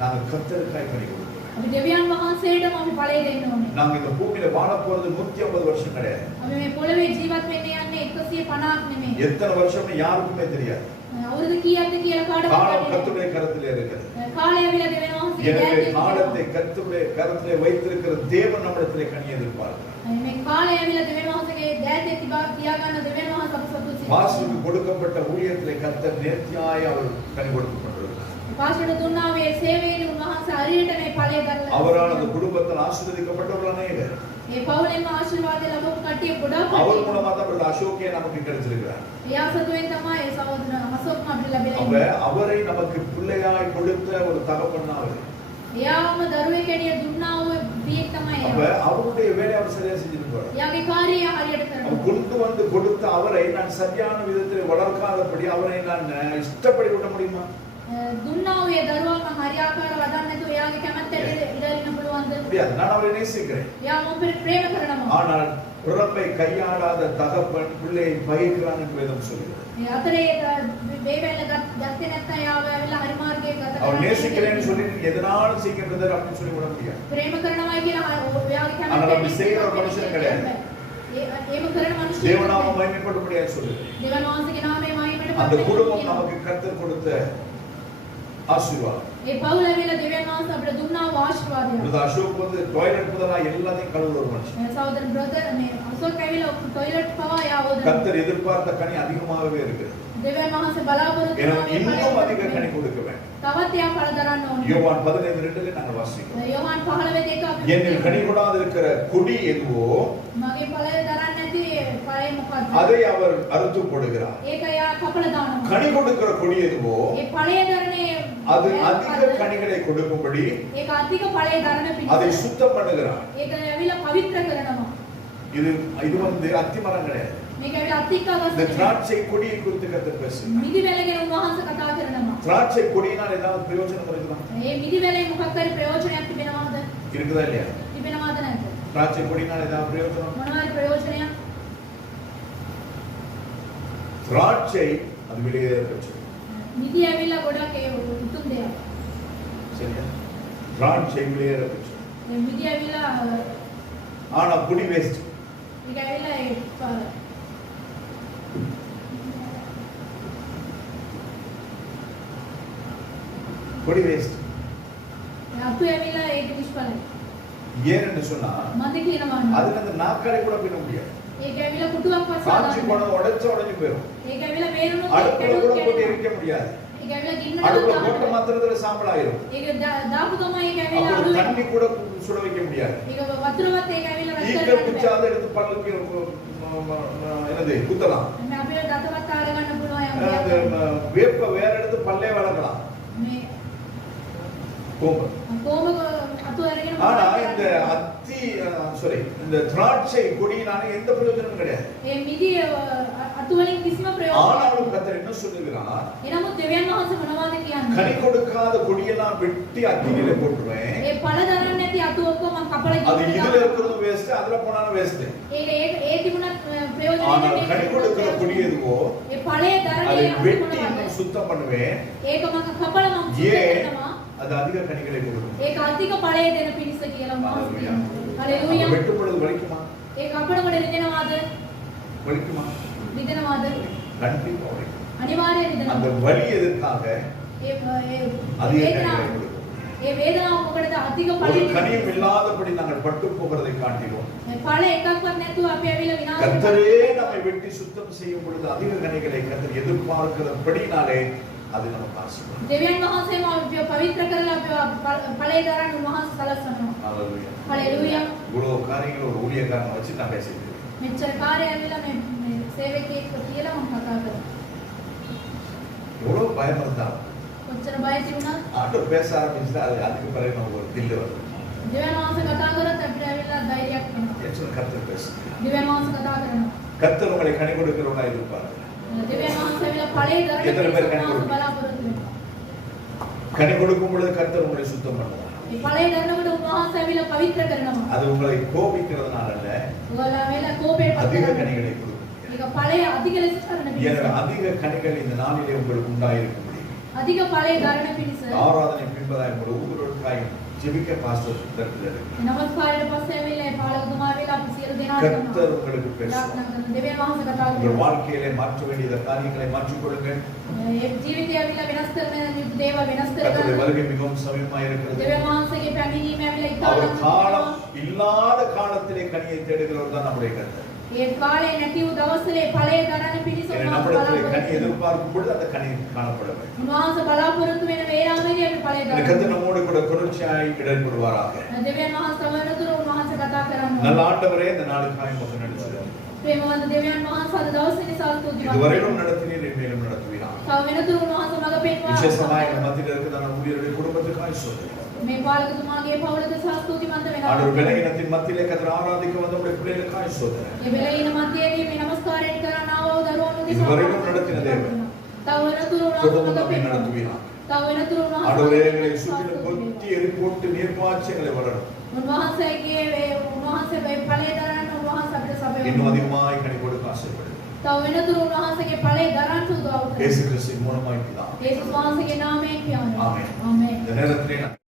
நாங்க கர்த்தருக்காய் கனி கொடுக்கிறோம். අපි දෙවියන් වහන්සේටම අපි ඵලය දෙන්න ඕනේ. நாங்க இந்த பூமியில வாழ போறது 150 வருஷம் கிடையாது. අපි මේ පොළවේ ජීවත් වෙන්න යන්නේ 150ක් නෙමෙයි. எத்தனை வருஷம்னு யாருக்குமே தெரியாது. අවුරුදු කීයක්ද කියලා காலம் කාටවත් கர்த்தருடைய கரத்திலே இருக்கிறது. කාලය ඇවිල්ලා දෙවියන් වහන්සේගේ எனவே දෑතේ காலத்தை கர்த்தருடைய கரத்திலே வைத்திருக்கிற தேவன் நம்மிடத்திலே கனி எதிர்பார்க்கிறார். මේ කාලය ඇවිල්ලා දෙවියන් වහන්සේගේ දෑතේ තියාගන්න දෙවියන් වහන්සේ අප සතුටු සිටිනවා. மாசுக்கு கொடுக்கப்பட்ட ஊழியத்திலே கர்த்தர் நேர்த்தியாய் அவர் கனி கொடுத்து கொண்டிருக்கிறார். පාසල දුන්නා මේ සේවයේ උන්වහන්සේ හරියට මේ ඵලය දරලා அவரால் அந்த குடும்பத்தில் ஆசீர்வதிக்கப்பட்டவர்கள் அநேகர். මේ පවුලෙන් ආශිර්වාද ලැබුණු කට්ටිය ගොඩාක් அவர் කට්ටිය. மூலமா தான் பிரதர் அசோக்கே நமக்கு கிடைச்சிருக்கிறார். එයා සතුවෙන් තමයි ඒ සහෝදර අශෝක් අපිට ලැබිලා அப்ப ඉන්නේ. அவரை நமக்கு பிள்ளையாய் கொடுத்த ஒரு தகப்பன் அவர். එයාම දරුවෙක් ඇටිය දුන්නා වූ அப்ப அவருடைய வேலையை அவர் சரியா செஞ்சிருப்பார். එයාගේ කාර්යය හරියට කරනවා. அவர் கொண்டு வந்து கொடுத்த அவரை நான் சரியான விதத்தில் வளர்க்காதபடி அவரை நான் இஷ்டப்படி விட முடியுமா? දුන්නා වූ ඒ දරුවා මම හරියාකාරව වදන්න නැතුව එයාගේ කැමැත්තට ඉඩ පුළුවන්ද? முடியாது. நான் அவரை நேசிக்கிறேன். එයා මම ප්‍රේම කරනවා. ஆனால் உறப்பை கையாளாத தகப்பன் பிள்ளையை பகைக்கிறான் என்று வேதம் சொல்கிறது. මේ අතරේ වේවැල්ල ගත්තේ නැත්නම් එයාව ඇවිල්ලා හරි මාර්ගයේ ගත அவர் நேசிக்கிறேன்னு சொல்லி நீங்க எதனாலும் சீக்கிரம் பிரதர் அப்படின்னு சொல்லி விட முடியாது. ප්‍රේම කරනවා කියලා එයාගේ ஆனால் කැමැත්තට அப்படி செய்யற ஒரு மனுஷன் கிடையாது. ඒව කරන මිනිස්සු தேவநாம மகிமைப்பட முடியாது சொல்லுது. දෙවියන් වහන්සේගේ නාමය මහිමයට அந்த குடும்பம் நமக்கு கர்த்தர் கொடுத்த ஆசீர்வாதம். ඒ පවුල ඇවිල්ලා දෙවියන් වහන්සේ අපිට දුන්නා වූ ආශිර්වාදය. பிரதர் அசோக் வந்து டாய்லெட் முதலா எல்லாத்தையும் கழுவுற ஒரு மனுஷன். சகோதரன் பிரதர் මේ අසෝක් ඇවිල්ලා ටොයිලට් පවා යාවෝද. கர்த்தர் எதிர்பார்த்த கனி அதிகமாகவே இருக்கு. දෙවියන් වහන්සේ බලාපොරොත්තු இன்னும் அதிக கனி கொடுக்க வேண்டும். තවත් යා ඵල දරන්න ඕනේ. யோவான் 15:2ல நாங்கள் வாசிக்கிறோம். யோவான் 15:1 අපි என்னில் கனி கொடாது இருக்கிற கொடி எதுவோ මගේ ඵලය දරන්න නැති ඵලය මොකක්ද? அதை அவர் அறுத்து போடுகிறார். ඒක යා කපලා දානවා. கனி கொடுக்கிற கொடி எதுவோ ඒ ඵලය දරන්නේ அது அதிக கனிகளை கொடுக்கும்படி ඒක අධික ඵලය දරන அதை පිණිස சுத்தம் பண்ணுகிறார். ඒක ඇවිල්ලා පවිත්‍ර කරනවා. இது வந்து அத்திமரம் கிடையாது. මේක ඇවිල්ලා අධික இந்த අවස්ථාවක්. திராட்சை கொடியை குறித்து கர்த்தர் பேசுகிறார். මිදි වැලගෙන උන්වහන්සේ කතා කරනවා. திராட்சை கொடியினால் ஏதாவது பிரயோஜனம் இருக்குதா? මේ මිදි වැලේ මොකක් හරි ප්‍රයෝජනයක් තිබෙනවද? இருக்குதா இல்லையா? තිබෙනවද නැද්ද? திராட்சை கொடியினால் ஏதாவது பிரயோஜனம்? මොනවාරි ප්‍රයෝජනයක්? திராட்சை அது வெளியேற பெற்றது. මිදි ඇවිල්ලා ගොඩක් ඒ උතුම් දෙයක්. சரியா? திராட்சை வெளியேற பெற்றது. මේ මිදි ඇවිල්ලා ஆனா கொடி வேஸ்ட். ඒක ඇවිල්ලා ඒ கொடி வேஸ்ட். අතු ඇවිල්ලා ඒක නිෂ්ඵලයි. ஏன் என்று சொன்னா මන්ද කියනවා. அதுல அந்த நாக்காளி கூட பின்ன முடியாது. ඒක ඇවිල්ලා කුටුවක් காஞ்சி වසා போன உடைஞ்சு போயிடும். ඒක ඇවිල්ලා මේරුණොත් அடுப்புல கூட போட்டு எரிக்க முடியாது. ඒක ඇවිල්ලා ගින්නට அடுப்புல போட்ட மாத்திரத்துல சாம்பல் ஆயிரும். ඒක දාපු ගමන් ඒක ඇවිල්ලා அப்புறம் අඩු தண்ணி கூட சுட வைக்க முடியாது. ඒක වතුරවත් ඒක ඇවිල්ලා ஈக்க குச்சி அதை எடுத்து பல்லுக்கு என்னது குத்தலாம். මේ අපේ දතවත් ආර ගන්න පුළුවන් அந்த යම් வேப்ப வேற எடுத்து பல்லே வளர்க்கலாம். මේ கோம்பு. කොහොම අතු අරගෙන ஆனா இந்த அத்தி இந்த திராட்சை கொடியினால எந்த பிரயோஜனமும் கிடையாது. මේ මිදි අතු වලින් කිසිම ප්‍රයෝජනයක් ஆனாலும் கர்த்தர் என்ன சொல்லுகிறார்? එනමුත් දෙවියන් වහන්සේ මොනවද කියන්නේ? கனி கொடுக்காத கொடியெல்லாம் வெட்டி அக்கினியில போட்டுருவேன். ඒ ඵල දරන්නේ නැති අතු ඔක්කොම කපලා அது ඉවරලා இதுல இருக்கிறது வேஸ்ட், அதுல போனாலும் வேஸ்ட். ඒක ඒ තිබුණත් ප්‍රයෝජනයක් ஆனால் கனி கொடுக்கிற கொடி எதுவோ ඒ ඵලයේ அதை දරන්නේ வெட்டி இன்னும் சுத்தம் பண்ணுவேன். ඒක මම කපලා මම සුද්ධ ஏன் කරනවා. அது அதிக கனிகளை கொடுக்கும். ඒක අධික ඵලය දෙන පිණිස කියලා මම කියනවා. හalleluya. வெட்டும் பொழுது வலிக்குமா? ඒක කපනකොට රිදෙනවද? வலிக்குமா? රිදෙනවද? கண்டிப்பா வலிக்கும். අනිවාර්යයෙන් அந்த රිදෙනවා. வலி எதற்காக? அதிக වේදනාව கனிகளை கொடுக்கும். ඒ වේදනාව මොකටද අධික ஒரு ඵලය கனியும் இல்லாதபடி நாங்கள் பட்டு போகிறதை காட்டினோம். මේ ඵල එකක්වත් නැතුව අපි ඇවිල්ලා විනාශ கர்த்தரே நம்மை வெட்டி சுத்தம் செய்யும் பொழுது அதிக கனிகளை கர்த்தர் எதிர்பார்க்கிறபடினாலே அது நமக்கு ஆசீர்வாதம். දෙවියන් වහන්සේම අපිව පවිත්‍ර කරලා අපිව ඵලය දරන්න උන්වහන්සේ සලස්වනවා. ஹalleluya. හalleluya. இவ்வளவு காரியங்களை ஒரு ஊழியக்காரனை வச்சு நான் பேசிட்டு இருக்கேன். මෙච්චර කාර්යය ඇවිල්ලා මේ සේවකයෙක් කියලා මම කතා කරා. எவ்வளவு பயம் இருந்தா කොච්චර බය තිබුණත් ஆண்டவர் பேச ஆரம்பிச்சா அது அதுக்கு பிறகு நம்ம ஒரு தில்லு வரும். දෙවියන් වහන්සේ කතා කරත් අපිට ඇවිල්ලා ධෛර්යයක් එනවා. எச்சன கர்த்தர் பேசு. දෙවියන් වහන්සේ කතා කරනවා. கர்த்தர் உங்களை கனி கொடுக்கிறவனா இருப்பார். දෙවියන් වහන්සේ ඇවිල්ලා ඵලය දරන எத்தனை பேர் கனி පිණිස கொடுக்கும்? බලාපොරොත්තු වෙනවා. கனி கொடுக்கும் பொழுது கர்த்தர் உங்களை சுத்தம் பண்ணுவார். මේ ඵලය දරනකොට උන්වහන්සේ ඇවිල්ලා පවිත්‍ර කරනවා. அது உங்களை கோபிக்கிறதுனால அல்ல, ඔයාලා ඇවිල්ලා කෝපයට පත් அதிக කරනවා. கனிகளை கொடுக்கும். මේක ඵලය අධික ලෙස කරන எனவே පිණිස. அதிக கனிகள் இந்த நாளிலே உங்களுக்கு உண்டாயிருக்க முடியும். අධික ඵලය දරන පිණිස. ஆராதனை பின்பதாய் உங்கள் ஒவ்வொருவருக்காய் ஜெபிக்க பாஸ்டர் தருகிறார். නමස්කාරයට පස්සේ ඇවිල්ලා ඒ පාලකතුමා ඇවිල්ලා අපි සියලු දෙනාට கர்த்தர் உங்களுக்கு பேசுவார். ප්‍රාර්ථනා කරනවා. දෙවියන් වහන්සේ කතා உங்கள் කරනවා. வாழ்க்கையிலே மாற்ற வேண்டிய காரியங்களை மாற்றிக் கொள்ளுங்கள். ඒ ජීවිතය ඇවිල්ලා වෙනස් කරන දේවල් වෙනස් கர்த்தருடைய කරගන්න. வருகை மிகவும் சமீபமாக இருக்கிறது. දෙවියන් වහන්සේගේ පැමිණීම ඇවිල්ලා அவர் ඉතාලම காலம் இல்லாத காலத்திலே கனியை தேடுகிறவர் தான் நம்முடைய கர்த்தர். ඒ කාලේ නැති වූ දවස්වල ඒ ඵලය දරන පිණිස எனவே උන්වහන්සේ நம்மிடத்திலே கனி බලාපොරොත්තු எதிர்பார்க்கும் பொழுது அந்த கனி காணப்பட வேண்டும். උන්වහන්සේ බලාපොරොත්තු වෙන වේලාවෙදී අපි ඵලය இந்த දරනවා. கர்த்தர் நம்மோடு கூட தொடர்ச்சியாய் இடர்படுவாராக. දෙවියන් වහන්සේ තවරතුරු උන්වහන්සේ කතා நல்ல කරනවා. ஆண்டவரே இந்த நாளுக்காய் உமக்கு நன்றி சொல்லுகிறேன். ප්‍රේමවන්ත දෙවියන් වහන්සේ අද දවසේ නිසා ස්තුතියි. இதுவரையிலும் நடத்தினீர், இனிமேலும் நடத்துவீராக. තව වෙනතුරු උන්වහන්සේ මඟ පෙන්වා விசேஷமாய் எங்கள் மத்தியில் இருக்கிறதான ஊழியருடைய குடும்பத்துக்காய் சொல்லுகிறேன். මේ පාලකතුමාගේ පවුලට සහ ස්තුතිවන්ත වෙනවා. ஆண்டவர் விலகினத்தின் மத்தியிலே கர்த்தர் ஆராதிக்க வந்த நம்முடைய பிள்ளைகளுக்காய் ஸ்தோத்திரம். මේ වෙලේන මැදදී මේ নমස්කාරයෙන් කරන ආව දරුවෝ இதுவரைக்கும் நடத்தின தேவன் තව වෙනතුරු தொடர்ந்து நம்மை උනහස நடத்துவீராக. තව වෙනතුරු ஆண்டவரே எங்களை சுற்றிலும் கொத்தி எரிபோட்டு நீர்ப்பாய்ச்சங்களை வளரும். උන්වහන්සේගේ උන්වහන්සේ මේ ඵලය දරන්න උන්වහන්සේ අපිට සබය இன்னும் அதிகமாய் கனி கொடுக்க ஆசைப்படுகிறேன். තව වෙනතුරු උන්වහන්සේගේ ඵලය දරන්න උදව් இயேசு කරනවා. கிறிஸ்துவின் மூலமாய் பிதா. යේසුස් වහන්සේගේ නාමයෙන් කියනවා. ஆமென். ආමේන්. இந்த நேரத்திலே